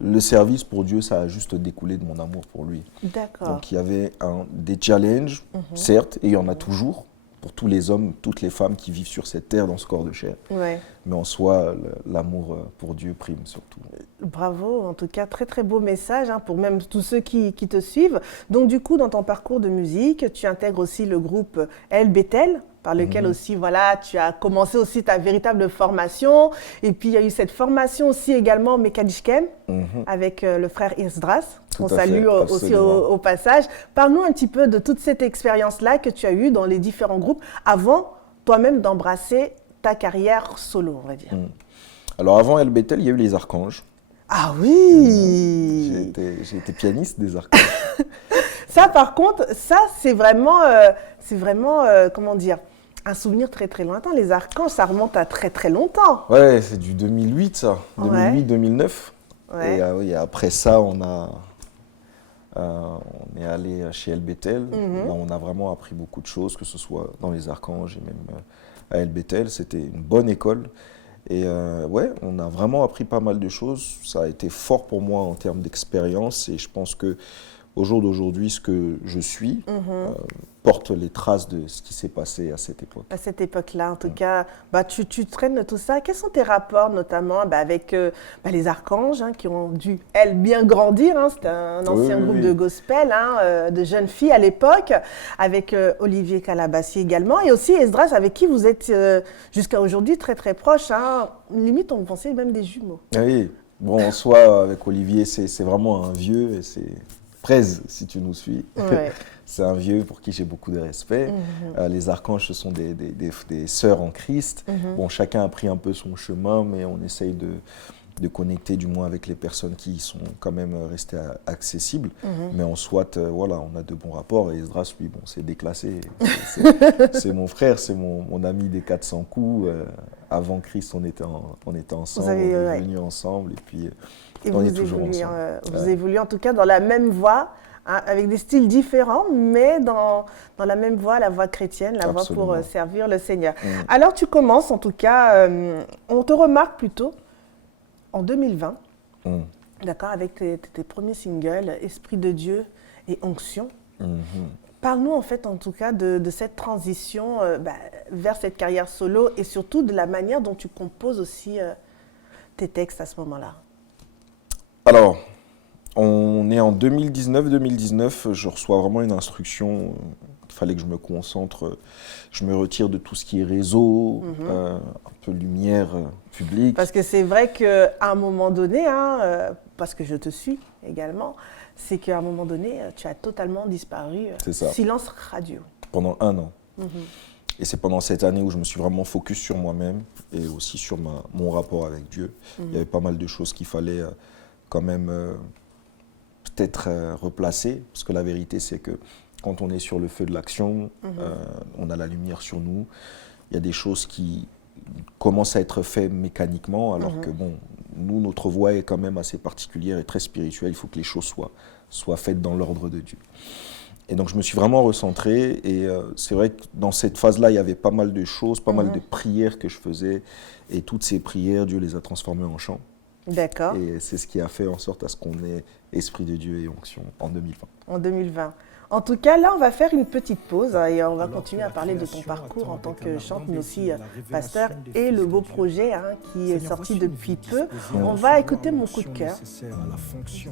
le service pour Dieu, ça a juste découlé de mon amour pour lui. D'accord. Donc il y avait des challenges, certes, et il y en a toujours, pour tous les hommes, toutes les femmes qui vivent sur cette terre dans ce corps de chair. Ouais. Mais en soi, l'amour pour Dieu prime surtout. Bravo, en tout cas, très très beau message pour même tous ceux qui te suivent. Donc du coup, dans ton parcours de musique, tu intègres aussi le groupe El Bethel, par lequel aussi, voilà, tu as commencé aussi ta véritable formation. Et puis, il y a eu cette formation aussi également Mekadishkem, avec le frère Esdras, qu'on salue aussi au passage. Parle-nous un petit peu de toute cette expérience-là que tu as eue dans les différents groupes avant toi-même d'embrasser ta carrière solo, on va dire. Alors, avant El Bethel, il y a eu les Archanges. Ah oui. J'ai été pianiste des Archanges. Ça, par contre, ça, c'est vraiment comment dire, un souvenir très très lointain. Les Archanges, ça remonte à très très longtemps. Ouais, c'est du 2008, ça. Ouais. 2008-2009. Ouais. Et oui, après ça, on est allé chez El Bethel. Là, on a vraiment appris beaucoup de choses, que ce soit dans les Archanges et même à El Bethel. C'était une bonne école. Et ouais, on a vraiment appris pas mal de choses. Ça a été fort pour moi en termes d'expérience. Et je pense que au jour d'aujourd'hui, ce que je suis porte les traces de ce qui s'est passé à cette époque. À cette époque-là, en tout cas, tu traînes tout ça. Quels sont tes rapports, notamment avec les Archanges, qui ont dû, elles, bien grandir. C'était un ancien groupe de gospel, de jeunes filles à l'époque, avec Olivier Calabassi également, et aussi Esdras, avec qui vous êtes jusqu'à aujourd'hui très très proches. Limite, on pensait même des jumeaux. Oui, bon, en soi, avec Olivier, c'est vraiment un vieux, et c'est... Prez, si tu nous suis. Ouais. C'est un vieux pour qui j'ai beaucoup de respect. Les Archanges, ce sont des sœurs en Christ. Bon, chacun a pris un peu son chemin, mais on essaye de connecter du moins avec les personnes qui sont quand même restées accessibles. Mais en soit, voilà, on a de bons rapports. Et Esdras, lui, bon, c'est déclassé. C'est mon frère, c'est mon ami des 400 coups. Avant Christ, on était ensemble, on est venus ensemble. Et puis, on est toujours ensemble. Vous évoluez en tout cas dans la même voie, avec des styles différents, mais dans la même voie, la voie chrétienne, la voie pour servir le Seigneur. Alors, tu commences, en tout cas, on te remarque plutôt en 2020, d'accord, avec tes premiers singles, Esprit de Dieu et Onction. Parle-nous en fait, en tout cas, de cette transition vers cette carrière solo et surtout de la manière dont tu composes aussi tes textes à ce moment-là. Alors, on est en 2019. Je reçois vraiment une instruction fallait que je me concentre, je me retire de tout ce qui est réseau, un peu lumière publique. Parce que c'est vrai qu'à un moment donné, parce que je te suis également, c'est qu'à un moment donné, tu as totalement disparu. C'est ça. Silence radio. Pendant 1 an. Et c'est pendant cette année où je me suis vraiment focus sur moi-même et aussi sur mon rapport avec Dieu. Il y avait pas mal de choses qu'il fallait quand même peut-être replacer, parce que la vérité c'est que quand on est sur le feu de l'action, on a la lumière sur nous, il y a des choses qui commencent à être faites mécaniquement, alors que bon, nous, notre voie est quand même assez particulière et très spirituelle, il faut que les choses soient faites dans l'ordre de Dieu. Et donc je me suis vraiment recentré et c'est vrai que dans cette phase-là, il y avait pas mal de choses, pas mal de prières que je faisais et toutes ces prières, Dieu les a transformées en chants. D'accord. Et c'est ce qui a fait en sorte à ce qu'on ait Esprit de Dieu et onction en 2020. En 2020. En tout cas, là, on va faire une petite pause et on va continuer à parler de ton parcours en tant que chanteur, mais aussi pasteur et le beau projet qui est sorti depuis peu. On va écouter mon coup de cœur.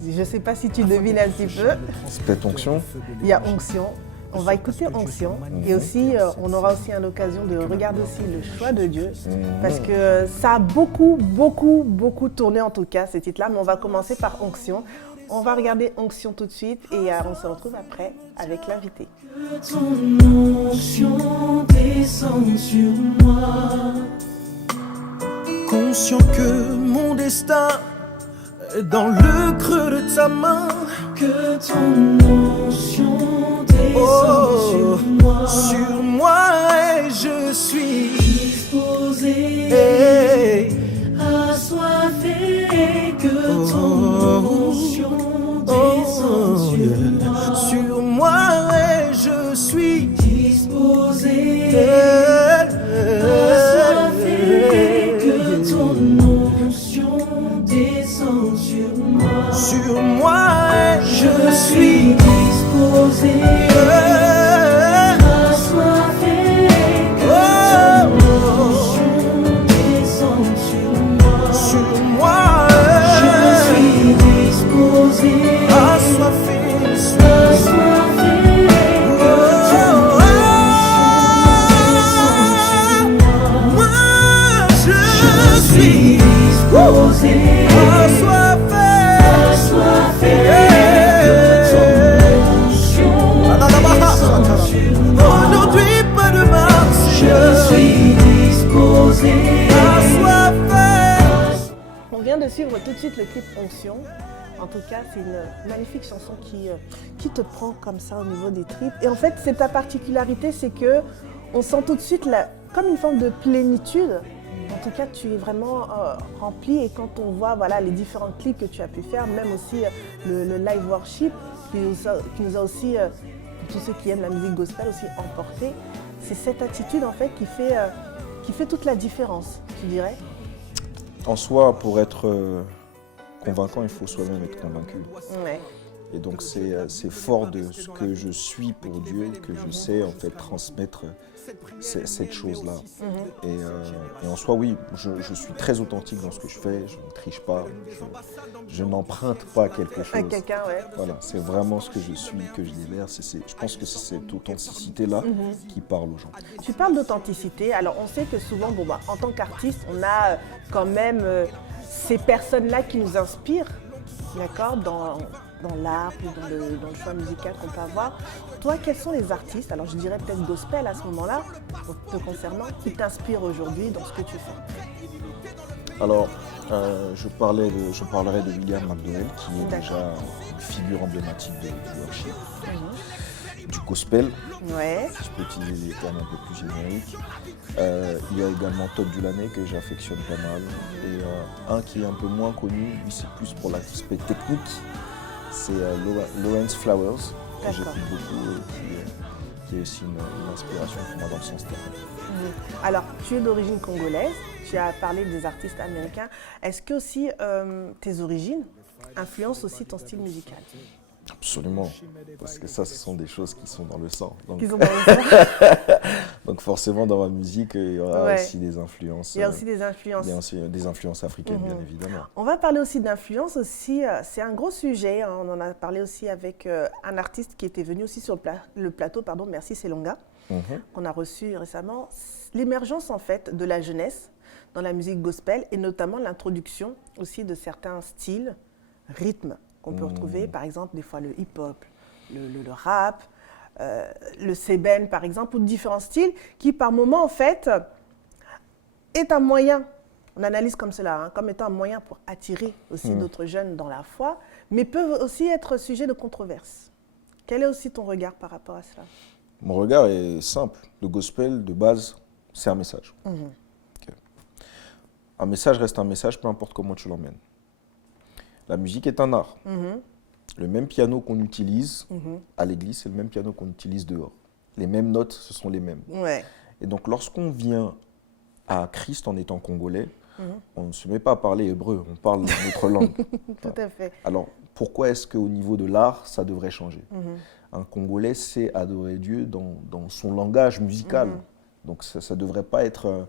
Je ne sais pas si tu devines un petit peu. C'est peut-être onction. Il y a onction. On va écouter onction et aussi on aura aussi l'occasion de regarder aussi le choix de Dieu parce que ça a beaucoup tourné en tout cas ce titre-là, mais on va commencer par onction. On va regarder onction tout de suite et on se retrouve après avec l'invité. Que ton onction descende sur moi. Conscient que mon destin est dans le creux de ta main. Que ton onction descende sur moi et je suis disposé, assoiffé. Que ton onction descende sur moi et je suis disposé, assoiffé. Que ton onction descende sur moi. Sur moi et Je suis disposé, assoiffé. Que ton onction descende sur moi. sur moi Je suis disposé, assoiffé. assoiffé. Que ton onction descende sur moi. Moi Je je suis disposé, assoiffé. assoiffé. Que ton onction descende sur moi. Aujourd'hui pas demain, Je suis disposé, assoiffé. On vient de suivre tout de suite le clip Onction. En tout cas, c'est une magnifique chanson qui te prend comme ça au niveau des tripes. Et en fait, c'est ta particularité, c'est que on sent tout de suite comme une forme de plénitude. En tout cas, tu es vraiment rempli et quand on voit les différents clips que tu as pu faire, même aussi le live worship qui nous a aussi, pour tous ceux qui aiment la musique gospel, aussi emporté. C'est cette attitude en fait qui fait toute la différence, tu dirais? En soi, pour être convaincant, il faut soi-même être convaincu. Ouais. Et donc c'est fort de ce que je suis pour Dieu que je sais en fait transmettre cette chose-là. Et en soi, oui, je suis très authentique dans ce que je fais, je ne triche pas, je n'emprunte pas quelque chose. À quelqu'un, ouais. Voilà, c'est vraiment ce que je suis, que je déverse. Je pense que c'est cette authenticité-là qui parle aux gens. Tu parles d'authenticité. Alors, on sait que souvent, en tant qu'artiste, on a quand même ces personnes-là qui nous inspirent, d'accord, dans l'art ou dans le choix musical qu'on peut avoir. Toi, quels sont les artistes, alors je dirais peut-être gospel à ce moment-là, te concernant, qui t'inspirent aujourd'hui dans ce que tu fais? Alors, je parlerai de William McDowell, qui est déjà une figure emblématique du worship, du gospel. Ouais. Si je peux utiliser des termes un peu plus génériques. Il y a également Todd Dulaney que j'affectionne pas mal. Et un qui est un peu moins connu, lui c'est plus pour l'aspect technique, c'est Lawrence Flowers, que j'écoute beaucoup et qui est aussi une inspiration pour moi dans le sens technique. Alors, tu es d'origine congolaise, tu as parlé des artistes américains. Est-ce que aussi tes origines influencent aussi ton style musical? Absolument. Parce que ça, ce sont des choses qui sont dans le sang. Donc, Qui sont dans le sang. donc forcément, dans ma musique, il y aura Ouais. aussi des influences. Il y a aussi des influences. des influences africaines, bien évidemment. On va parler aussi d'influence aussi. C'est un gros sujet. On en a parlé aussi avec un artiste qui était venu aussi sur le plateau, pardon, merci Selonga, qu'on a reçu récemment. L'émergence en fait de la jeunesse dans la musique gospel et notamment l'introduction aussi de certains styles, rythmes qu'on peut retrouver, par exemple des fois le hip-hop, le rap, le sébène par exemple, ou différents styles qui par moment en fait est un moyen, on analyse comme cela, hein, comme étant un moyen pour attirer aussi d'autres jeunes dans la foi, mais peuvent aussi être sujet de controverse. Quel est aussi ton regard par rapport à cela? Mon regard est simple. Le gospel, de base, c'est un message. Ok. Un message reste un message, peu importe comment tu l'emmènes. La musique est un art. Le même piano qu'on utilise à l'église, c'est le même piano qu'on utilise dehors. Les mêmes notes, ce sont les mêmes. Ouais. Et donc, lorsqu'on vient à Christ en étant congolais, on ne se met pas à parler hébreu, on parle notre langue. Tout à fait. Alors, pourquoi est-ce qu'au niveau de l'art, ça devrait changer? Un Congolais sait adorer Dieu dans son langage musical. Donc, ça ne devrait pas être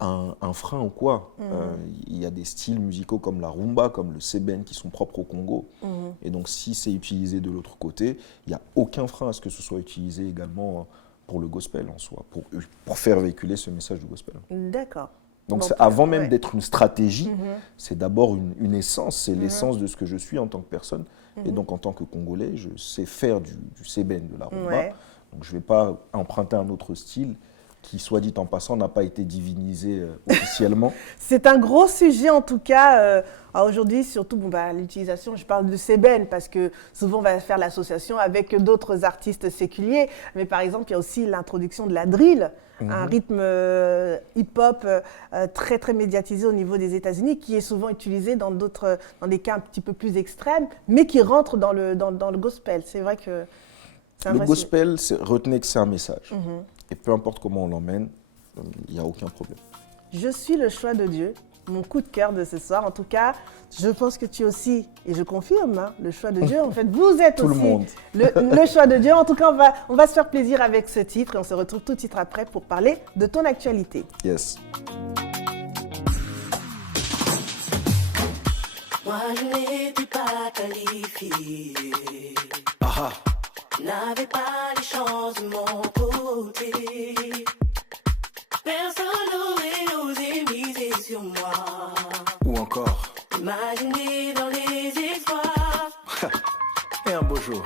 un frein ou quoi. Il y a des styles musicaux comme la rumba, comme le sébène qui sont propres au Congo. Et donc, si c'est utilisé de l'autre côté, il n'y a aucun frein à ce que ce soit utilisé également pour le gospel en soi, pour faire véhiculer ce message du gospel. D'accord. Donc, Bon, avant même ouais. d'être une stratégie, c'est d'abord une essence, c'est l'essence de ce que je suis en tant que personne. Et donc, en tant que Congolais, je sais faire du sébène, de la rumba. Ouais. Donc, je ne vais pas emprunter un autre style qui, soit dit en passant, n'a pas été divinisé officiellement. C'est un gros sujet en tout cas aujourd'hui, surtout l'utilisation, je parle de sébène parce que souvent on va faire l'association avec d'autres artistes séculiers, mais par exemple il y a aussi l'introduction de la drill, un rythme hip-hop très très médiatisé au niveau des États-Unis qui est souvent utilisé dans des cas un petit peu plus extrêmes, mais qui rentre dans le gospel. C'est vrai que c'est un Le vrai gospel, retenez que c'est un message. Et peu importe comment on l'emmène, il n'y a aucun problème. Je suis le choix de Dieu, mon coup de cœur de ce soir. En tout cas, je pense que tu es aussi, et je confirme, hein, le choix de Dieu. En fait, vous êtes Tout le aussi monde. le choix de Dieu. En tout cas, on va se faire plaisir avec ce titre et on se retrouve tout de suite après pour parler de ton actualité. Yes. Moi je n'étais pas qualifié, n'avais pas les chances de mon côté. Personne n'aurait osé miser sur moi. Ou encore, Imaginez dans les exploits, et un beau jour.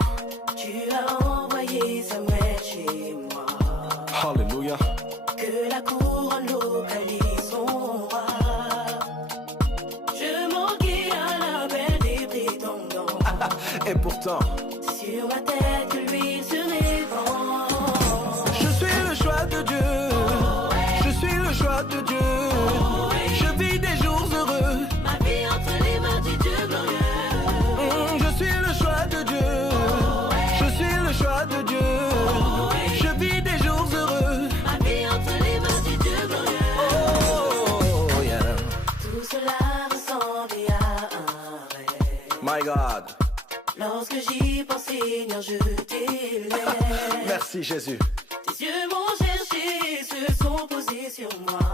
tu as envoyé Samuel chez moi. Alléluia. Que la couronne localise son roi. Je manquais à l'appel des prétendants. Et pourtant, C'est sur ma tête que l'huile se répand. je suis le choix de Dieu. Je suis le choix de Dieu. Je vis des jours heureux. Ma vie entre les mains du Dieu glorieux. Je suis le choix de Dieu. Je suis le choix de Dieu. Je vis des jours heureux. Ma vie entre les mains du Dieu glorieux. Oh yeah. Tout cela ressemblait à un rêve. My God. Lorsque j'y pense, Seigneur, je t'élève. Merci Jésus. Tes yeux m'ont cherché, se sont posés sur moi.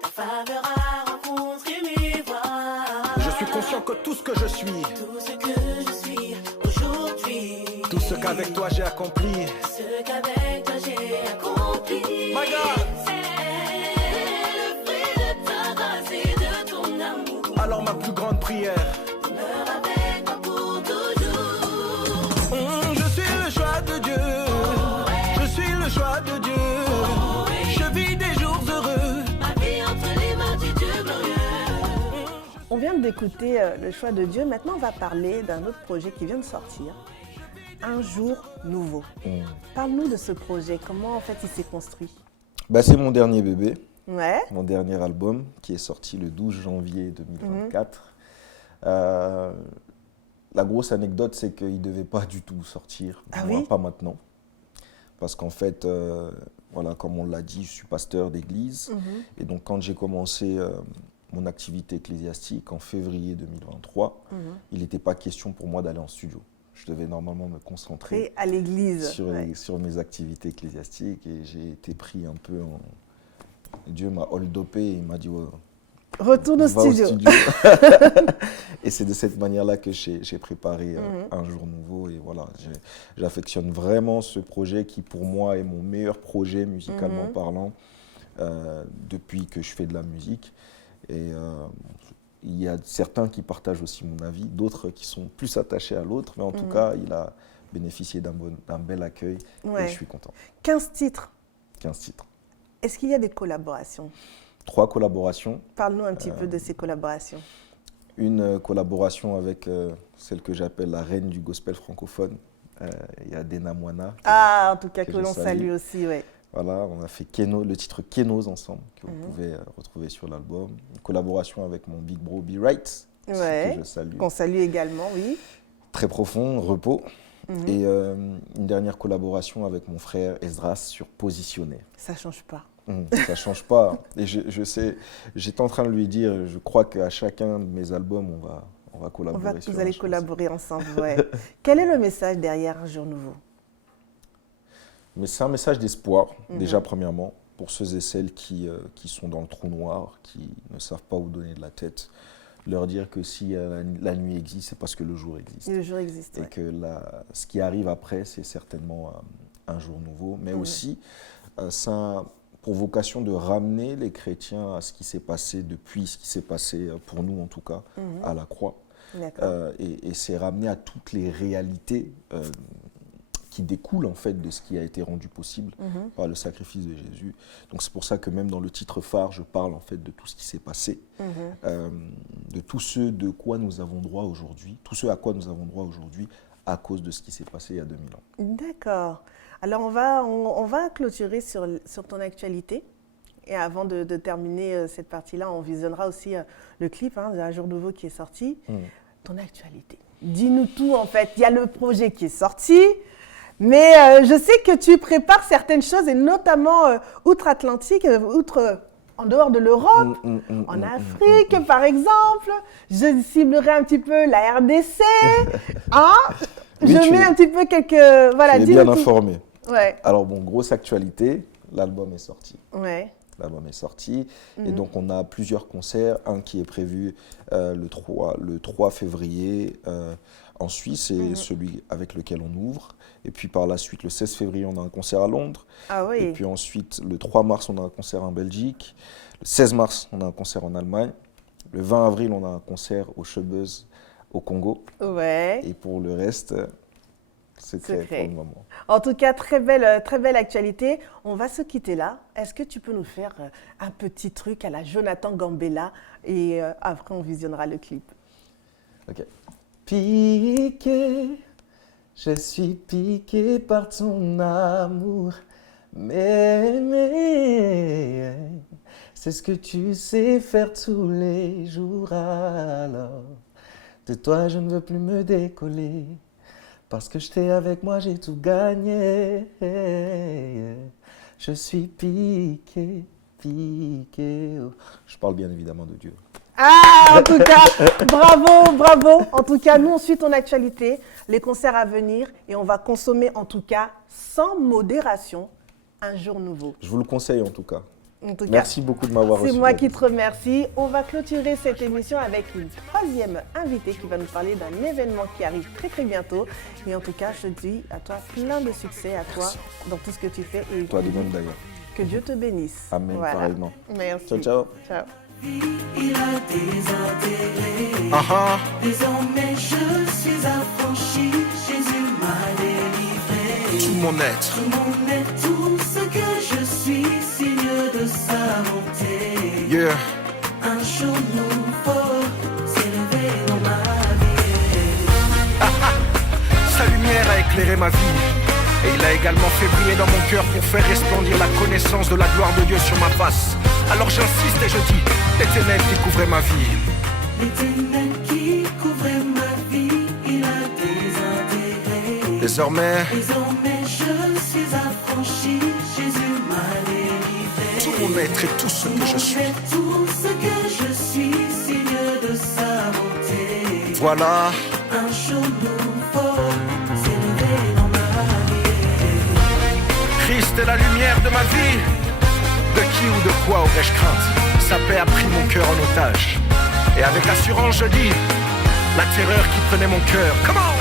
Ta faveur a rencontré mes voies. Je suis conscient que tout ce que je suis, Tout ce que je suis aujourd'hui. tout ce qu'avec toi j'ai accompli, Ce qu'avec toi j'ai accompli. My God. C'est le fruit de ta grâce et de ton amour. alors ma plus grande prière. Demeure avec moi pour toujours. Je suis le choix de Dieu. Je suis le choix de Dieu. Je vis des jours heureux. Ma vie entre les mains du Dieu glorieux. On vient d'écouter le choix de Dieu. Maintenant, on va parler d'un autre projet qui vient de sortir. Un jour nouveau. Parle-nous de ce projet. Comment en fait il s'est construit? C'est mon dernier bébé, Ouais. mon dernier album qui est sorti le 12 janvier 2024. La grosse anecdote, c'est qu'il ne devait pas du tout sortir, Ah du moins oui? pas maintenant. Parce qu'en fait, comme on l'a dit, je suis pasteur d'église. Et donc, quand j'ai commencé mon activité ecclésiastique en février 2023, il n'était pas question pour moi d'aller en studio. Je devais normalement me concentrer Et à l'église. sur mes activités ecclésiastiques et j'ai été pris un peu en... Dieu m'a hold-upé et il m'a dit Retourne au va studio. Et c'est de cette manière-là que j'ai préparé Un jour nouveau. Et voilà, j'affectionne vraiment ce projet qui, pour moi, est mon meilleur projet musicalement parlant depuis que je fais de la musique. Et il y a certains qui partagent aussi mon avis, d'autres qui sont plus attachés à l'autre. Mais en tout cas, il a bénéficié d'un bel accueil et je suis content. 15 titres. 15 titres. Est-ce qu'il y a des collaborations? 3 collaborations. Parle-nous un petit peu de ces collaborations. Une collaboration avec celle que j'appelle la reine du gospel francophone. Il y a Dena Moana. En tout cas, que que je l'on salue aussi, oui. Voilà, on a fait le titre Kenos ensemble, que vous pouvez retrouver sur l'album. Une collaboration avec mon big bro Be Right, que je salue. Qu'on salue également, oui. Très profond, repos. Et une dernière collaboration avec mon frère Esdras sur Positionner. Ça ne change pas. Ça ne change pas. Et je sais, j'étais en train de lui dire, je crois qu'à chacun de mes albums, on va collaborer. Vous allez collaborer ensemble, ouais. Quel est le message derrière Un jour nouveau? Mais c'est un message d'espoir, déjà premièrement, pour ceux et celles qui sont dans le trou noir, qui ne savent pas où donner de la tête. Leur dire que si la nuit existe, c'est parce que le jour existe. Le jour existe, et que ce qui arrive après, c'est certainement un jour nouveau. Mais aussi, ça a pour vocation de ramener les chrétiens à ce qui s'est passé depuis, ce qui s'est passé pour nous en tout cas, à la croix. Et c'est ramener à toutes les réalités qui découlent en fait de ce qui a été rendu possible par le sacrifice de Jésus. Donc c'est pour ça que même dans le titre phare, je parle en fait de tout ce qui s'est passé, de tout ce de quoi nous avons droit aujourd'hui, tout ce à quoi nous avons droit aujourd'hui à cause de ce qui s'est passé il y a 2000 ans. D'accord. Alors on va clôturer sur ton actualité. Et avant de terminer cette partie-là, on visionnera aussi le clip d'Un jour nouveau qui est sorti. Ton actualité. Dis-nous tout en fait. Il y a le projet qui est sorti. Mais je sais que tu prépares certaines choses, et notamment outre-Atlantique, en dehors de l'Europe, en Afrique par exemple. Je ciblerai un petit peu la RDC. Je mets un petit peu quelques... Voilà, tu es bien informé. Ouais. Alors bon, grosse actualité, l'album est sorti. Ouais. L'album est sorti et donc on a plusieurs concerts. Un qui est prévu le 3 février en Suisse, et celui avec lequel on ouvre. Et puis par la suite, le 16 février, on a un concert à Londres. Ah oui. Et puis ensuite, le 3 mars, on a un concert en Belgique. Le 16 mars, on a un concert en Allemagne. Le 20 avril, on a un concert au Showbuzz au Congo. Ouais. Et pour le reste, secret pour le moment. En tout cas, très belle actualité. On va se quitter là. Est-ce que tu peux nous faire un petit truc à la Jonathan Gambella, et après on visionnera le clip. Ok. Piqué, je suis piqué par ton amour, mais c'est ce que tu sais faire tous les jours. Alors de toi je ne veux plus me décoller, parce que j'étais avec moi, j'ai tout gagné. Je suis piqué. Oh. Je parle bien évidemment de Dieu. En tout cas, bravo. En tout cas, nous, on suit ton actualité, les concerts à venir, et on va consommer, en tout cas, sans modération, Un jour nouveau. Je vous le conseille, en tout cas. Merci beaucoup de m'avoir reçu. C'est moi qui te remercie. On va clôturer cette émission avec une troisième invitée qui va nous parler d'un événement qui arrive très très bientôt. Et en tout cas, je te dis à toi plein de succès, à toi, dans tout ce que tu fais. Et toi de même d'ailleurs. Que Dieu te bénisse. Amen, pareillement. Merci. Ciao. Il a des intérêts. Désormais je suis affranchi. Jésus m'a délivré. Tout mon être, tout ce que je suis, signe de sa bonté. Yeah. Un jour nouveau s'est levé dans ma vie. Sa lumière a éclairé ma vie. Et il a également fait briller dans mon cœur pour faire resplendir la connaissance de la gloire de Dieu sur ma face. Alors j'insiste et je dis, les ténèbres qui couvraient ma vie. Les ténèbres qui couvraient ma vie, il a désintégré. Désormais, je suis affranchi, Jésus m'a délivré. tout mon être et tout ce que je suis. Tout ce que je suis, Voilà. Un jour nouveau s'est levé dans ma vie. Christ est la lumière de ma vie. De qui ou de quoi aurais-je crainte? Sa paix a pris mon cœur en otage. Et avec assurance je dis, la terreur qui prenait mon cœur. Comment?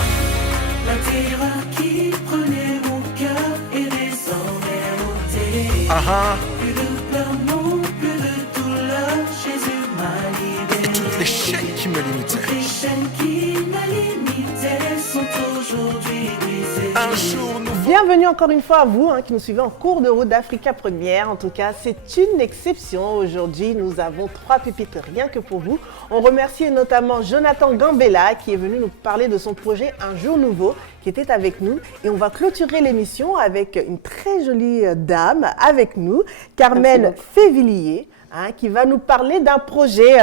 La terreur qui prenait mon cœur est désormais ôtée. Ah ah. Plus de pleurs, non, plus de douleur, Jésus m'a libéré. Toutes les chaînes qui me limitaient. Toutes les chaînes qui me limitaient sont aujourd'hui brisées. Un jour nous Bienvenue encore une fois à vous qui nous suivez en cours de route d'Africa Première. En tout cas, c'est une exception. Aujourd'hui, nous avons 3 pépites rien que pour vous. On remercie notamment Jonathan Gambella qui est venu nous parler de son projet Un jour nouveau, qui était avec nous. Et on va clôturer l'émission avec une très jolie dame avec nous, Carmen Févillier. Qui va nous parler d'un projet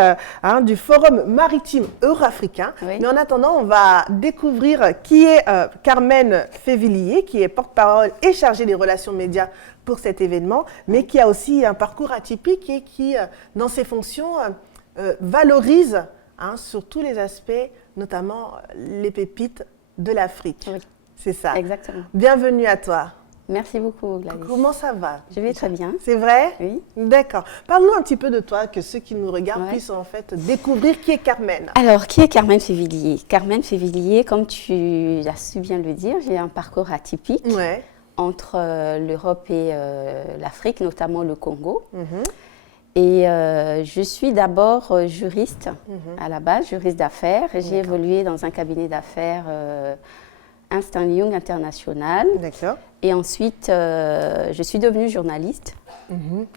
du Forum maritime euro-africain. Oui. Mais en attendant, on va découvrir qui est Carmen Févillier, qui est porte-parole et chargée des relations médias pour cet événement, mais qui a aussi un parcours atypique et qui, dans ses fonctions, valorise sur tous les aspects, notamment les pépites de l'Afrique. Oui. C'est ça. Exactement. Bienvenue à toi. Merci beaucoup, Gladys. Comment ça va? Je vais très bien. C'est vrai? Oui. D'accord. Parle-nous un petit peu de toi, que ceux qui nous regardent Ouais. puissent en fait découvrir qui est Carmen. Alors, qui est Carmen Févillier? Carmen Févillier, comme tu as su bien le dire, j'ai un parcours atypique Ouais. entre l'Europe et l'Afrique, notamment le Congo. Mhm. Et je suis d'abord juriste à la base, juriste d'affaires. J'ai évolué dans un cabinet d'affaires Ernst & Young International. D'accord. Et ensuite, je suis devenue journaliste.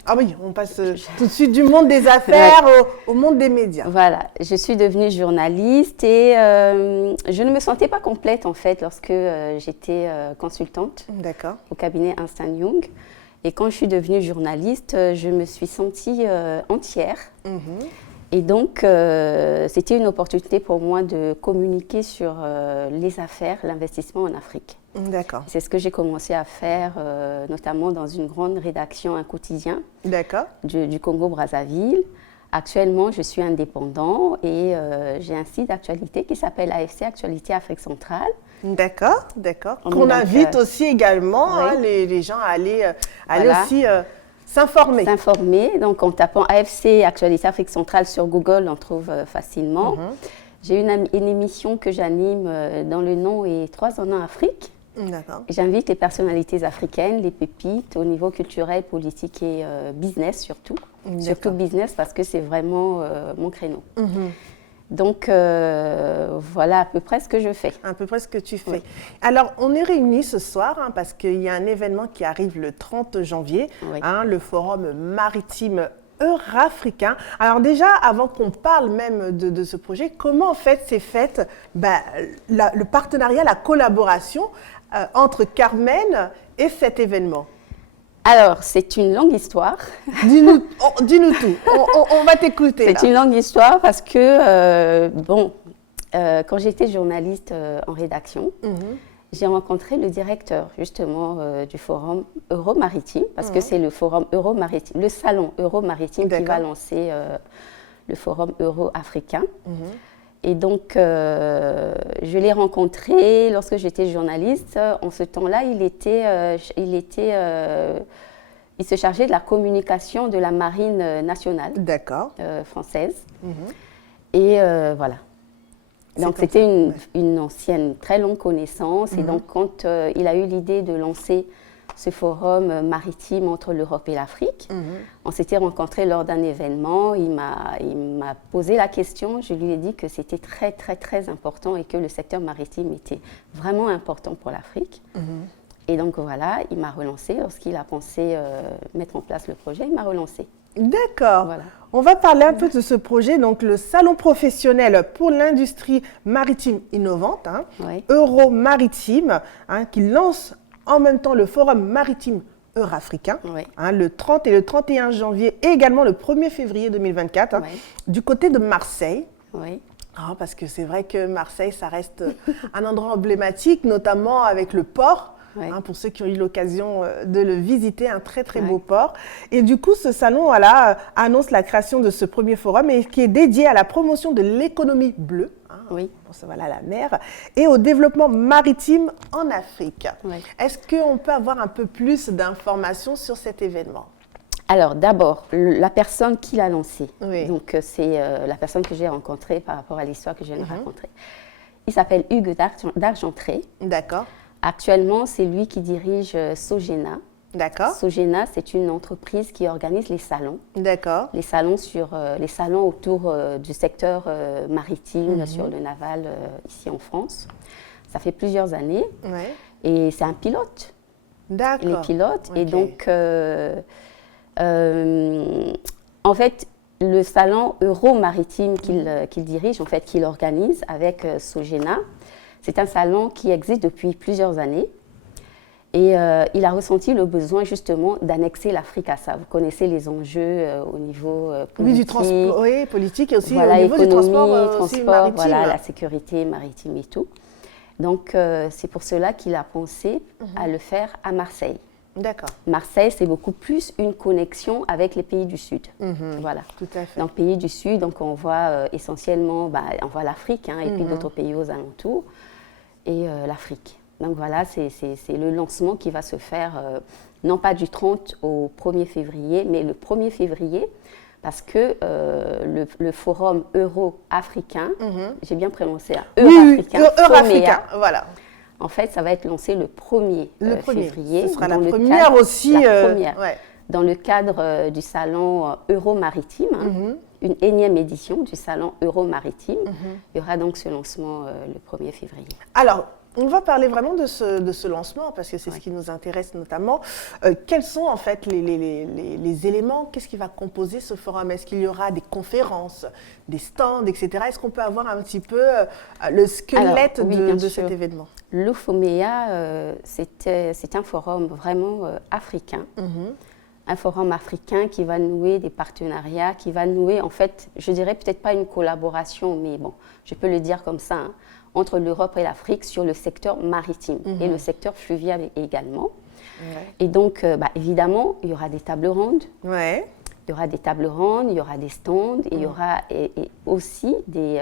Ah oui, on passe tout de suite du monde des affaires au monde des médias. Voilà, je suis devenue journaliste et je ne me sentais pas complète en fait lorsque j'étais consultante D'accord. au cabinet Ernst & Young. Et quand je suis devenue journaliste, je me suis sentie entière. Et donc, c'était une opportunité pour moi de communiquer sur les affaires, l'investissement en Afrique. D'accord. C'est ce que j'ai commencé à faire, notamment dans une grande rédaction, un quotidien D'accord. du Congo-Brazzaville. Actuellement, je suis indépendant et j'ai un site d'actualité qui s'appelle AFC Actualité Afrique Centrale. D'accord. D'accord. On Qu'on est donc, invite aussi également oui. Les gens à aller Voilà. aussi s'informer. S'informer. Donc, en tapant AFC Actualité Afrique Centrale sur Google, on trouve facilement. J'ai une émission que j'anime dont le nom est 3 ans en Afrique. D'accord. J'invite les personnalités africaines, les pépites, au niveau culturel, politique et business surtout. Surtout business parce que c'est vraiment mon créneau. Donc, voilà à peu près ce que je fais. À peu près ce que tu fais. Oui. Alors, on est réunis ce soir parce qu'il y a un événement qui arrive le 30 janvier, Oui. Le Forum maritime euro-africain. Alors déjà, avant qu'on parle même de ce projet, comment en fait s'est faite le partenariat, la collaboration entre Carmen et cet événement? Alors, c'est une longue histoire. Dis-nous tout, on va t'écouter. C'est une longue histoire parce que, quand j'étais journaliste en rédaction, j'ai rencontré le directeur justement du Forum Euro-Maritime, parce que c'est le Forum Euro-Maritime, le salon Euro-Maritime qui va lancer le Forum Euro-Africain. Et donc, je l'ai rencontré lorsque j'étais journaliste. En ce temps-là, il se chargeait de la communication de la marine nationale française. Et voilà. Donc, c'était une ancienne, très longue connaissance. Et donc, quand il a eu l'idée de lancer ce forum maritime entre l'Europe et l'Afrique, on s'était rencontrés lors d'un événement. Il m'a posé la question. Je lui ai dit que c'était très, très, très important et que le secteur maritime était vraiment important pour l'Afrique. Et donc, voilà, il m'a relancé. Lorsqu'il a pensé mettre en place le projet, il m'a relancé. D'accord. Voilà. On va parler un peu de ce projet, donc le salon professionnel pour l'industrie maritime innovante, Oui. Euro-Maritime, qui lance en même temps le Forum maritime euro-africain, Oui. le 30 et le 31 janvier et également le 1er février 2024, Oui. du côté de Marseille. Oui. Parce que c'est vrai que Marseille, ça reste un endroit emblématique, notamment avec le port. pour ceux qui ont eu l'occasion de le visiter, un très très beau port. Et du coup, ce salon voilà, annonce la création de ce premier forum et qui est dédié à la promotion de l'économie bleue, voilà, la mer, et au développement maritime en Afrique. Est-ce qu'on peut avoir un peu plus d'informations sur cet événement? Alors d'abord, la personne qui l'a lancé, donc c'est la personne que j'ai rencontrée par rapport à l'histoire que je viens de raconter. Il s'appelle Hugues d'Argentré. D'accord. Actuellement, c'est lui qui dirige Sogena. D'accord. Sogena, c'est une entreprise qui organise les salons. D'accord. Les salons autour du secteur maritime, sur le naval, ici en France. Ça fait plusieurs années. Et c'est un pilote. D'accord. Il est pilote. Et donc, en fait, le salon Euro-Maritime qu'il dirige, en fait, qu'il organise avec Sogena, c'est un salon qui existe depuis plusieurs années. Et il a ressenti le besoin justement d'annexer l'Afrique à ça. Vous connaissez les enjeux au niveau politique. Du transport, politique et aussi voilà, au niveau du transport, maritime. Voilà, la sécurité maritime et tout. Donc c'est pour cela qu'il a pensé à le faire à Marseille. D'accord. Marseille, c'est beaucoup plus une connexion avec les pays du Sud. Voilà. Tout à fait. Dans les pays du Sud, donc on voit essentiellement, on voit l'Afrique et puis d'autres pays aux alentours et l'Afrique. Donc voilà, c'est le lancement qui va se faire, non pas du 30 au 1er février, mais le 1er février, parce que le forum euro-africain, j'ai bien prononcé, euro-africain, voilà. En fait, ça va être lancé le 1er février. Ce sera la première aussi. Dans le cadre du salon Euro-Maritime, une énième édition du salon Euro-Maritime. Il y aura donc ce lancement le 1er février. Alors, on va parler vraiment de ce lancement parce que c'est ce qui nous intéresse notamment. Quels sont en fait les éléments? Qu'est-ce qui va composer ce forum? Est-ce qu'il y aura des conférences, des stands, etc. Est-ce qu'on peut avoir un petit peu le squelette de cet événement? L'Ufomea, c'est un forum vraiment africain. Un forum africain qui va nouer des partenariats, qui va nouer, en fait, je dirais peut-être pas une collaboration, mais bon, je peux le dire comme ça, entre l'Europe et l'Afrique sur le secteur maritime et le secteur fluvial également. Et donc, évidemment, il y aura des tables rondes. Il y aura des tables rondes, il y aura des stands, et il y aura aussi des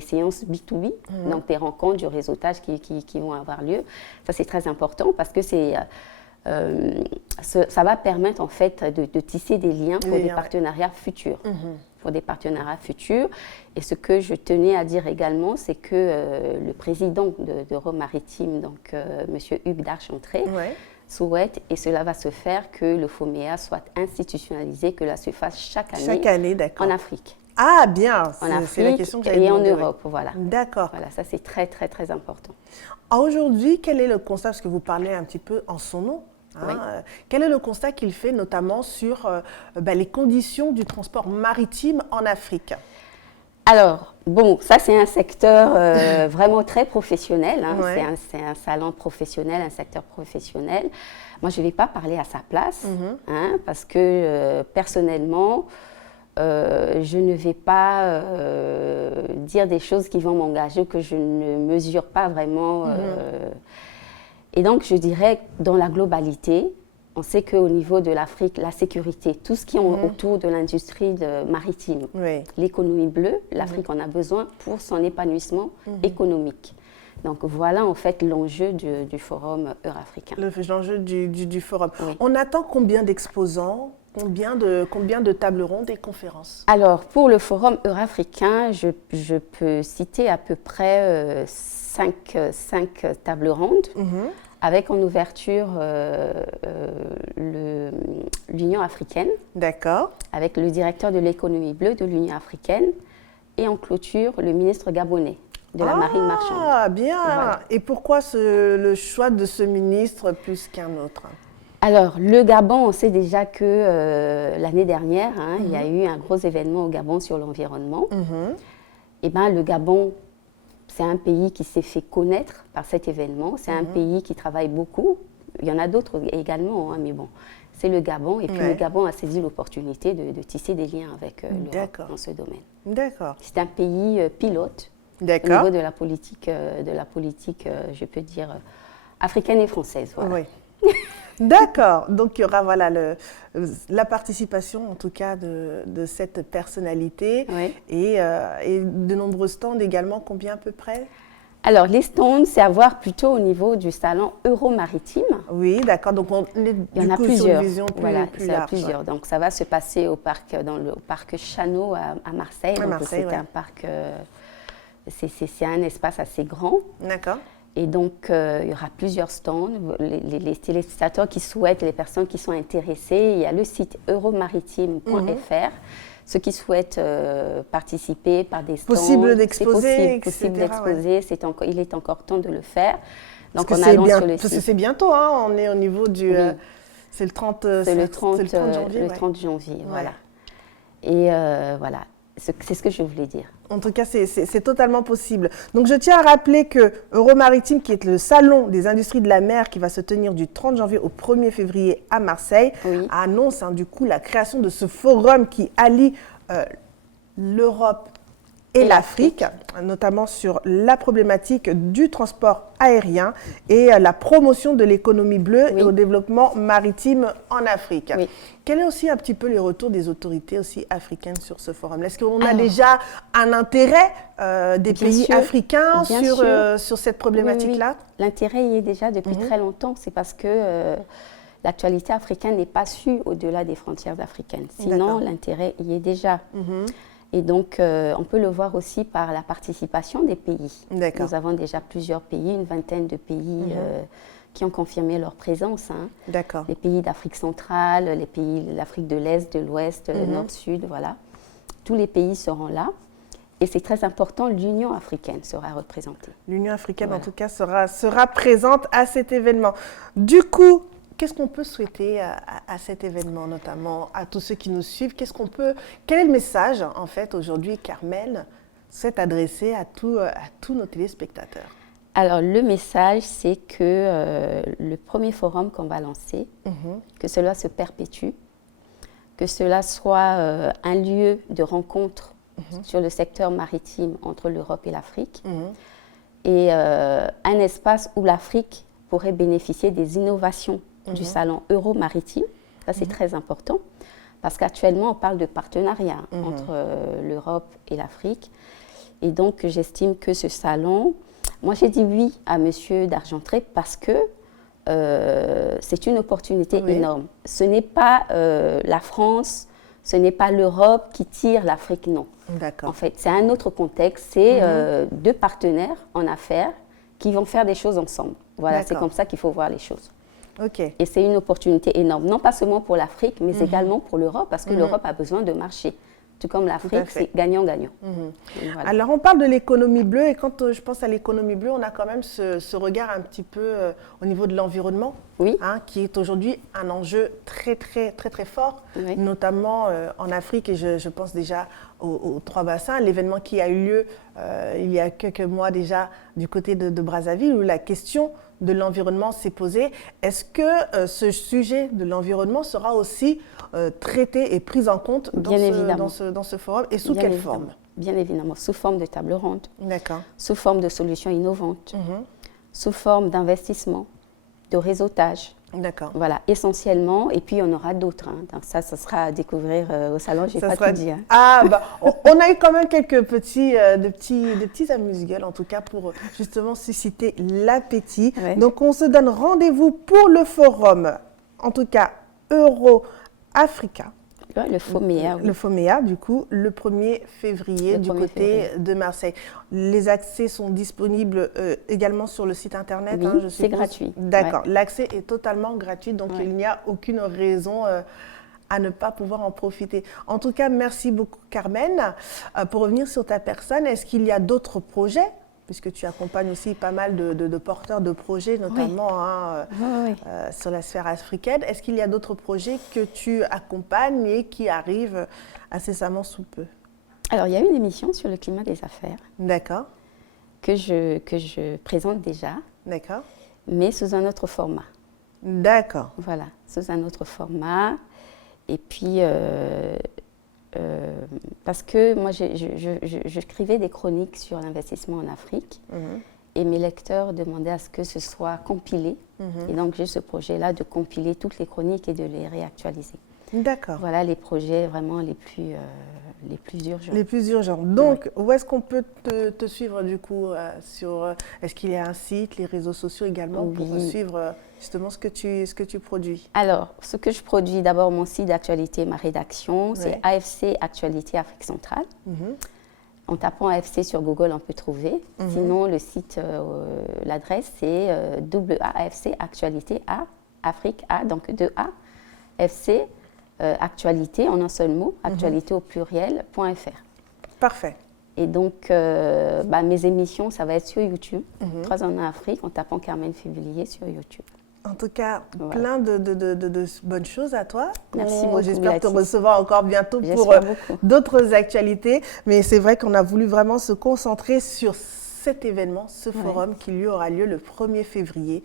séances B2B, donc des rencontres, du réseautage qui vont avoir lieu. Ça, c'est très important parce que ça va permettre en fait de tisser des liens pour des partenariats futurs. Pour des partenariats futurs. Et ce que je tenais à dire également, c'est que le président d'Euro-Maritime, donc M. Hugues d'Argentré, souhaite, et cela va se faire, que le FOMEA soit institutionnalisé, que cela se fasse chaque année en Afrique. Ah bien, en Afrique c'est la question que j'avais et en demandé, Europe, voilà. D'accord. Voilà, ça c'est très très très important. Aujourd'hui, quel est le constat, parce que vous parlez un petit peu en son nom, quel est le constat qu'il fait notamment sur les conditions du transport maritime en Afrique? Alors, bon, ça c'est un secteur vraiment très professionnel, c'est un salon professionnel, un secteur professionnel. Moi, je ne vais pas parler à sa place, parce que personnellement, je ne vais pas dire des choses qui vont m'engager ou que je ne mesure pas vraiment. Et donc, je dirais, dans la globalité, on sait qu'au niveau de l'Afrique, la sécurité, tout ce qui est autour de l'industrie maritime, l'économie bleue, l'Afrique en a besoin pour son épanouissement économique. Donc voilà en fait l'enjeu du forum eurafricain. L'enjeu du forum. On attend combien d'exposants, combien de tables rondes et conférences? Alors pour le forum eurafricain, je peux citer à peu près 5 tables rondes. Avec en ouverture l'Union africaine. D'accord. Avec le directeur de l'économie bleue de l'Union africaine. Et en clôture, le ministre gabonais de la marine marchande. Ah, bien. Voilà. Et pourquoi le choix de ce ministre plus qu'un autre? Alors, le Gabon, on sait déjà que l'année dernière, il y a eu un gros événement au Gabon sur l'environnement. Et bien, le Gabon, c'est un pays qui s'est fait connaître par cet événement. C'est un pays qui travaille beaucoup. Il y en a d'autres également, mais bon, c'est le Gabon. Et puis le Gabon a saisi l'opportunité de tisser des liens avec l'Europe dans ce domaine. D'accord. C'est un pays pilote au niveau de la politique, je peux dire, Africaine et française, voilà. Oui. D'accord, donc il y aura la participation en tout cas de cette personnalité et de nombreux stands également, combien à peu près? Alors les stands, c'est à voir plutôt au niveau du salon Euro-Maritime. Oui, d'accord, donc il y en a plusieurs. Plus large. Plusieurs. Donc ça va se passer au parc Chano à Marseille. C'est un parc, c'est un espace assez grand. D'accord. Et donc, il y aura plusieurs stands. Les téléspectateurs qui souhaitent, les personnes qui sont intéressées, il y a le site euromaritime.fr. Ceux qui souhaitent participer par des stands, possible d'exposer, possible d'exposer. Il est encore temps de le faire. Donc, en allant sur le site. C'est bientôt, hein, on est au niveau du... c'est le 30 janvier. Le 30 janvier, voilà. Et voilà. C'est ce que je voulais dire. En tout cas, c'est totalement possible. Donc, je tiens à rappeler que Euromaritime, qui est le salon des industries de la mer qui va se tenir du 30 janvier au 1er février à Marseille, annonce du coup la création de ce forum qui allie l'Europe et l'Afrique, notamment sur la problématique du transport aérien et la promotion de l'économie bleue et au développement maritime en Afrique. Oui. Quel est aussi un petit peu les retours des autorités aussi africaines sur ce forum? Est-ce qu'on a déjà un intérêt des pays africains sur cette problématique-là? L'intérêt y est déjà depuis très longtemps. C'est parce que l'actualité africaine n'est pas su au-delà des frontières africaines. Sinon, l'intérêt y est déjà. Et donc, on peut le voir aussi par la participation des pays. Nous avons déjà plusieurs pays, une vingtaine de pays qui ont confirmé leur présence. Les pays d'Afrique centrale, les pays de l'Afrique de l'Est, de l'Ouest, Nord-Sud, voilà. Tous les pays seront là. Et c'est très important, l'Union africaine sera représentée. L'Union africaine, en tout cas, sera présente à cet événement. Du coup, qu'est-ce qu'on peut souhaiter à cet événement, notamment à tous ceux qui nous suivent? Quel est le message, en fait, aujourd'hui, Carmen souhaite adresser à tous nos téléspectateurs? Alors, le message, c'est que le premier forum qu'on va lancer, que cela se perpétue, que cela soit un lieu de rencontre sur le secteur maritime entre l'Europe et l'Afrique, et un espace où l'Afrique pourrait bénéficier des innovations du salon Euro-Maritime. Ça, c'est très important, parce qu'actuellement, on parle de partenariat entre l'Europe et l'Afrique. Et donc, j'estime que ce salon... Moi, j'ai dit oui à M. d'Argentré parce que c'est une opportunité énorme. Ce n'est pas la France, ce n'est pas l'Europe qui tire l'Afrique, non. En fait, c'est un autre contexte. C'est deux partenaires en affaires qui vont faire des choses ensemble. Voilà, c'est comme ça qu'il faut voir les choses. Et c'est une opportunité énorme, non pas seulement pour l'Afrique, mais également pour l'Europe, parce que l'Europe a besoin de marché. Tout comme l'Afrique, c'est gagnant-gagnant. Voilà. Alors, on parle de l'économie bleue, et quand je pense à l'économie bleue, on a quand même ce regard un petit peu au niveau de l'environnement, qui est aujourd'hui un enjeu très, très, très, très fort, notamment en Afrique, et je pense déjà aux trois bassins. L'événement qui a eu lieu il y a quelques mois déjà du côté de Brazzaville, où la question de l'environnement s'est posée. Est-ce que ce sujet de l'environnement sera aussi traité et pris en compte dans ce forum, et sous quelle forme? Bien évidemment, sous forme de table ronde, sous forme de solutions innovantes, sous forme d'investissement, de réseautage. Voilà, essentiellement, et puis il y en aura d'autres. Donc ça sera à découvrir au salon, je n'ai pas tout dit. On a eu quand même quelques petits amuse-gueules, en tout cas, pour justement susciter l'appétit. Donc on se donne rendez-vous pour le forum, en tout cas, Euro-Africa. Le FOMEA. Le FOMEA, du coup, le 1er février du côté de Marseille. Les accès sont disponibles également sur le site internet. Oui, c'est gratuit. D'accord. L'accès est totalement gratuit, donc il n'y a aucune raison à ne pas pouvoir en profiter. En tout cas, merci beaucoup, Carmen. Pour revenir sur ta personne, est-ce qu'il y a d'autres projets, puisque tu accompagnes aussi pas mal de porteurs de projets, notamment sur la sphère africaine. Est-ce qu'il y a d'autres projets que tu accompagnes et qui arrivent incessamment sous peu? Alors, il y a une émission sur le climat des affaires. D'accord. Que je présente déjà. D'accord. Mais sous un autre format. D'accord. Voilà, sous un autre format. Et puis... parce que moi, j'écrivais des chroniques sur l'investissement en Afrique. et mes lecteurs demandaient à ce que ce soit compilé. Et donc, j'ai ce projet-là de compiler toutes les chroniques et de les réactualiser. D'accord. Voilà les projets vraiment les plus urgents. Les plus urgents. Donc, où est-ce qu'on peut te suivre du coup est-ce qu'il y a un site, les réseaux sociaux également pour suivre justement ce que tu produis? Alors, ce que je produis, d'abord mon site d'actualité, ma rédaction, c'est AFC Actualité Afrique Centrale. En tapant AFC sur Google, on peut trouver. Sinon, le site, l'adresse, c'est AFC Actualité A, Afrique A, donc 2A, FC Actualité en un seul mot, actualité au pluriel.fr. Parfait. Et donc, mes émissions, ça va être sur YouTube. 3 ans en Afrique, en tapant Carmen Février sur YouTube. En tout cas, plein de bonnes choses à toi. Merci beaucoup. J'espère te recevoir encore bientôt pour d'autres actualités. Mais c'est vrai qu'on a voulu vraiment se concentrer sur cet événement, ce forum qui lui aura lieu le 1er février,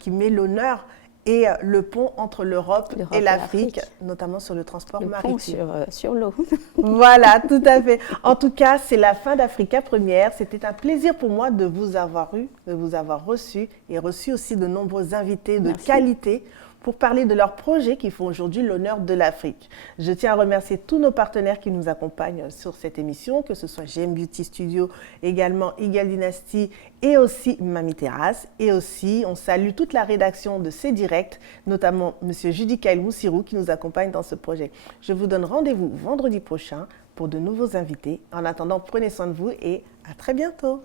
qui met l'honneur et le pont entre l'Europe et l'Afrique, notamment sur le transport maritime. Pont sur l'eau. Voilà, tout à fait. En tout cas, c'est la fin d'Africa Première. C'était un plaisir pour moi de vous avoir reçu et reçu aussi de nombreux invités de qualité pour parler de leurs projets qui font aujourd'hui l'honneur de l'Afrique. Je tiens à remercier tous nos partenaires qui nous accompagnent sur cette émission, que ce soit GM Beauty Studio, également Eagle Dynasty et aussi Mami Terrasse. Et aussi, on salue toute la rédaction de ces directs, notamment M. Judicaël Moussirou qui nous accompagne dans ce projet. Je vous donne rendez-vous vendredi prochain pour de nouveaux invités. En attendant, prenez soin de vous et à très bientôt.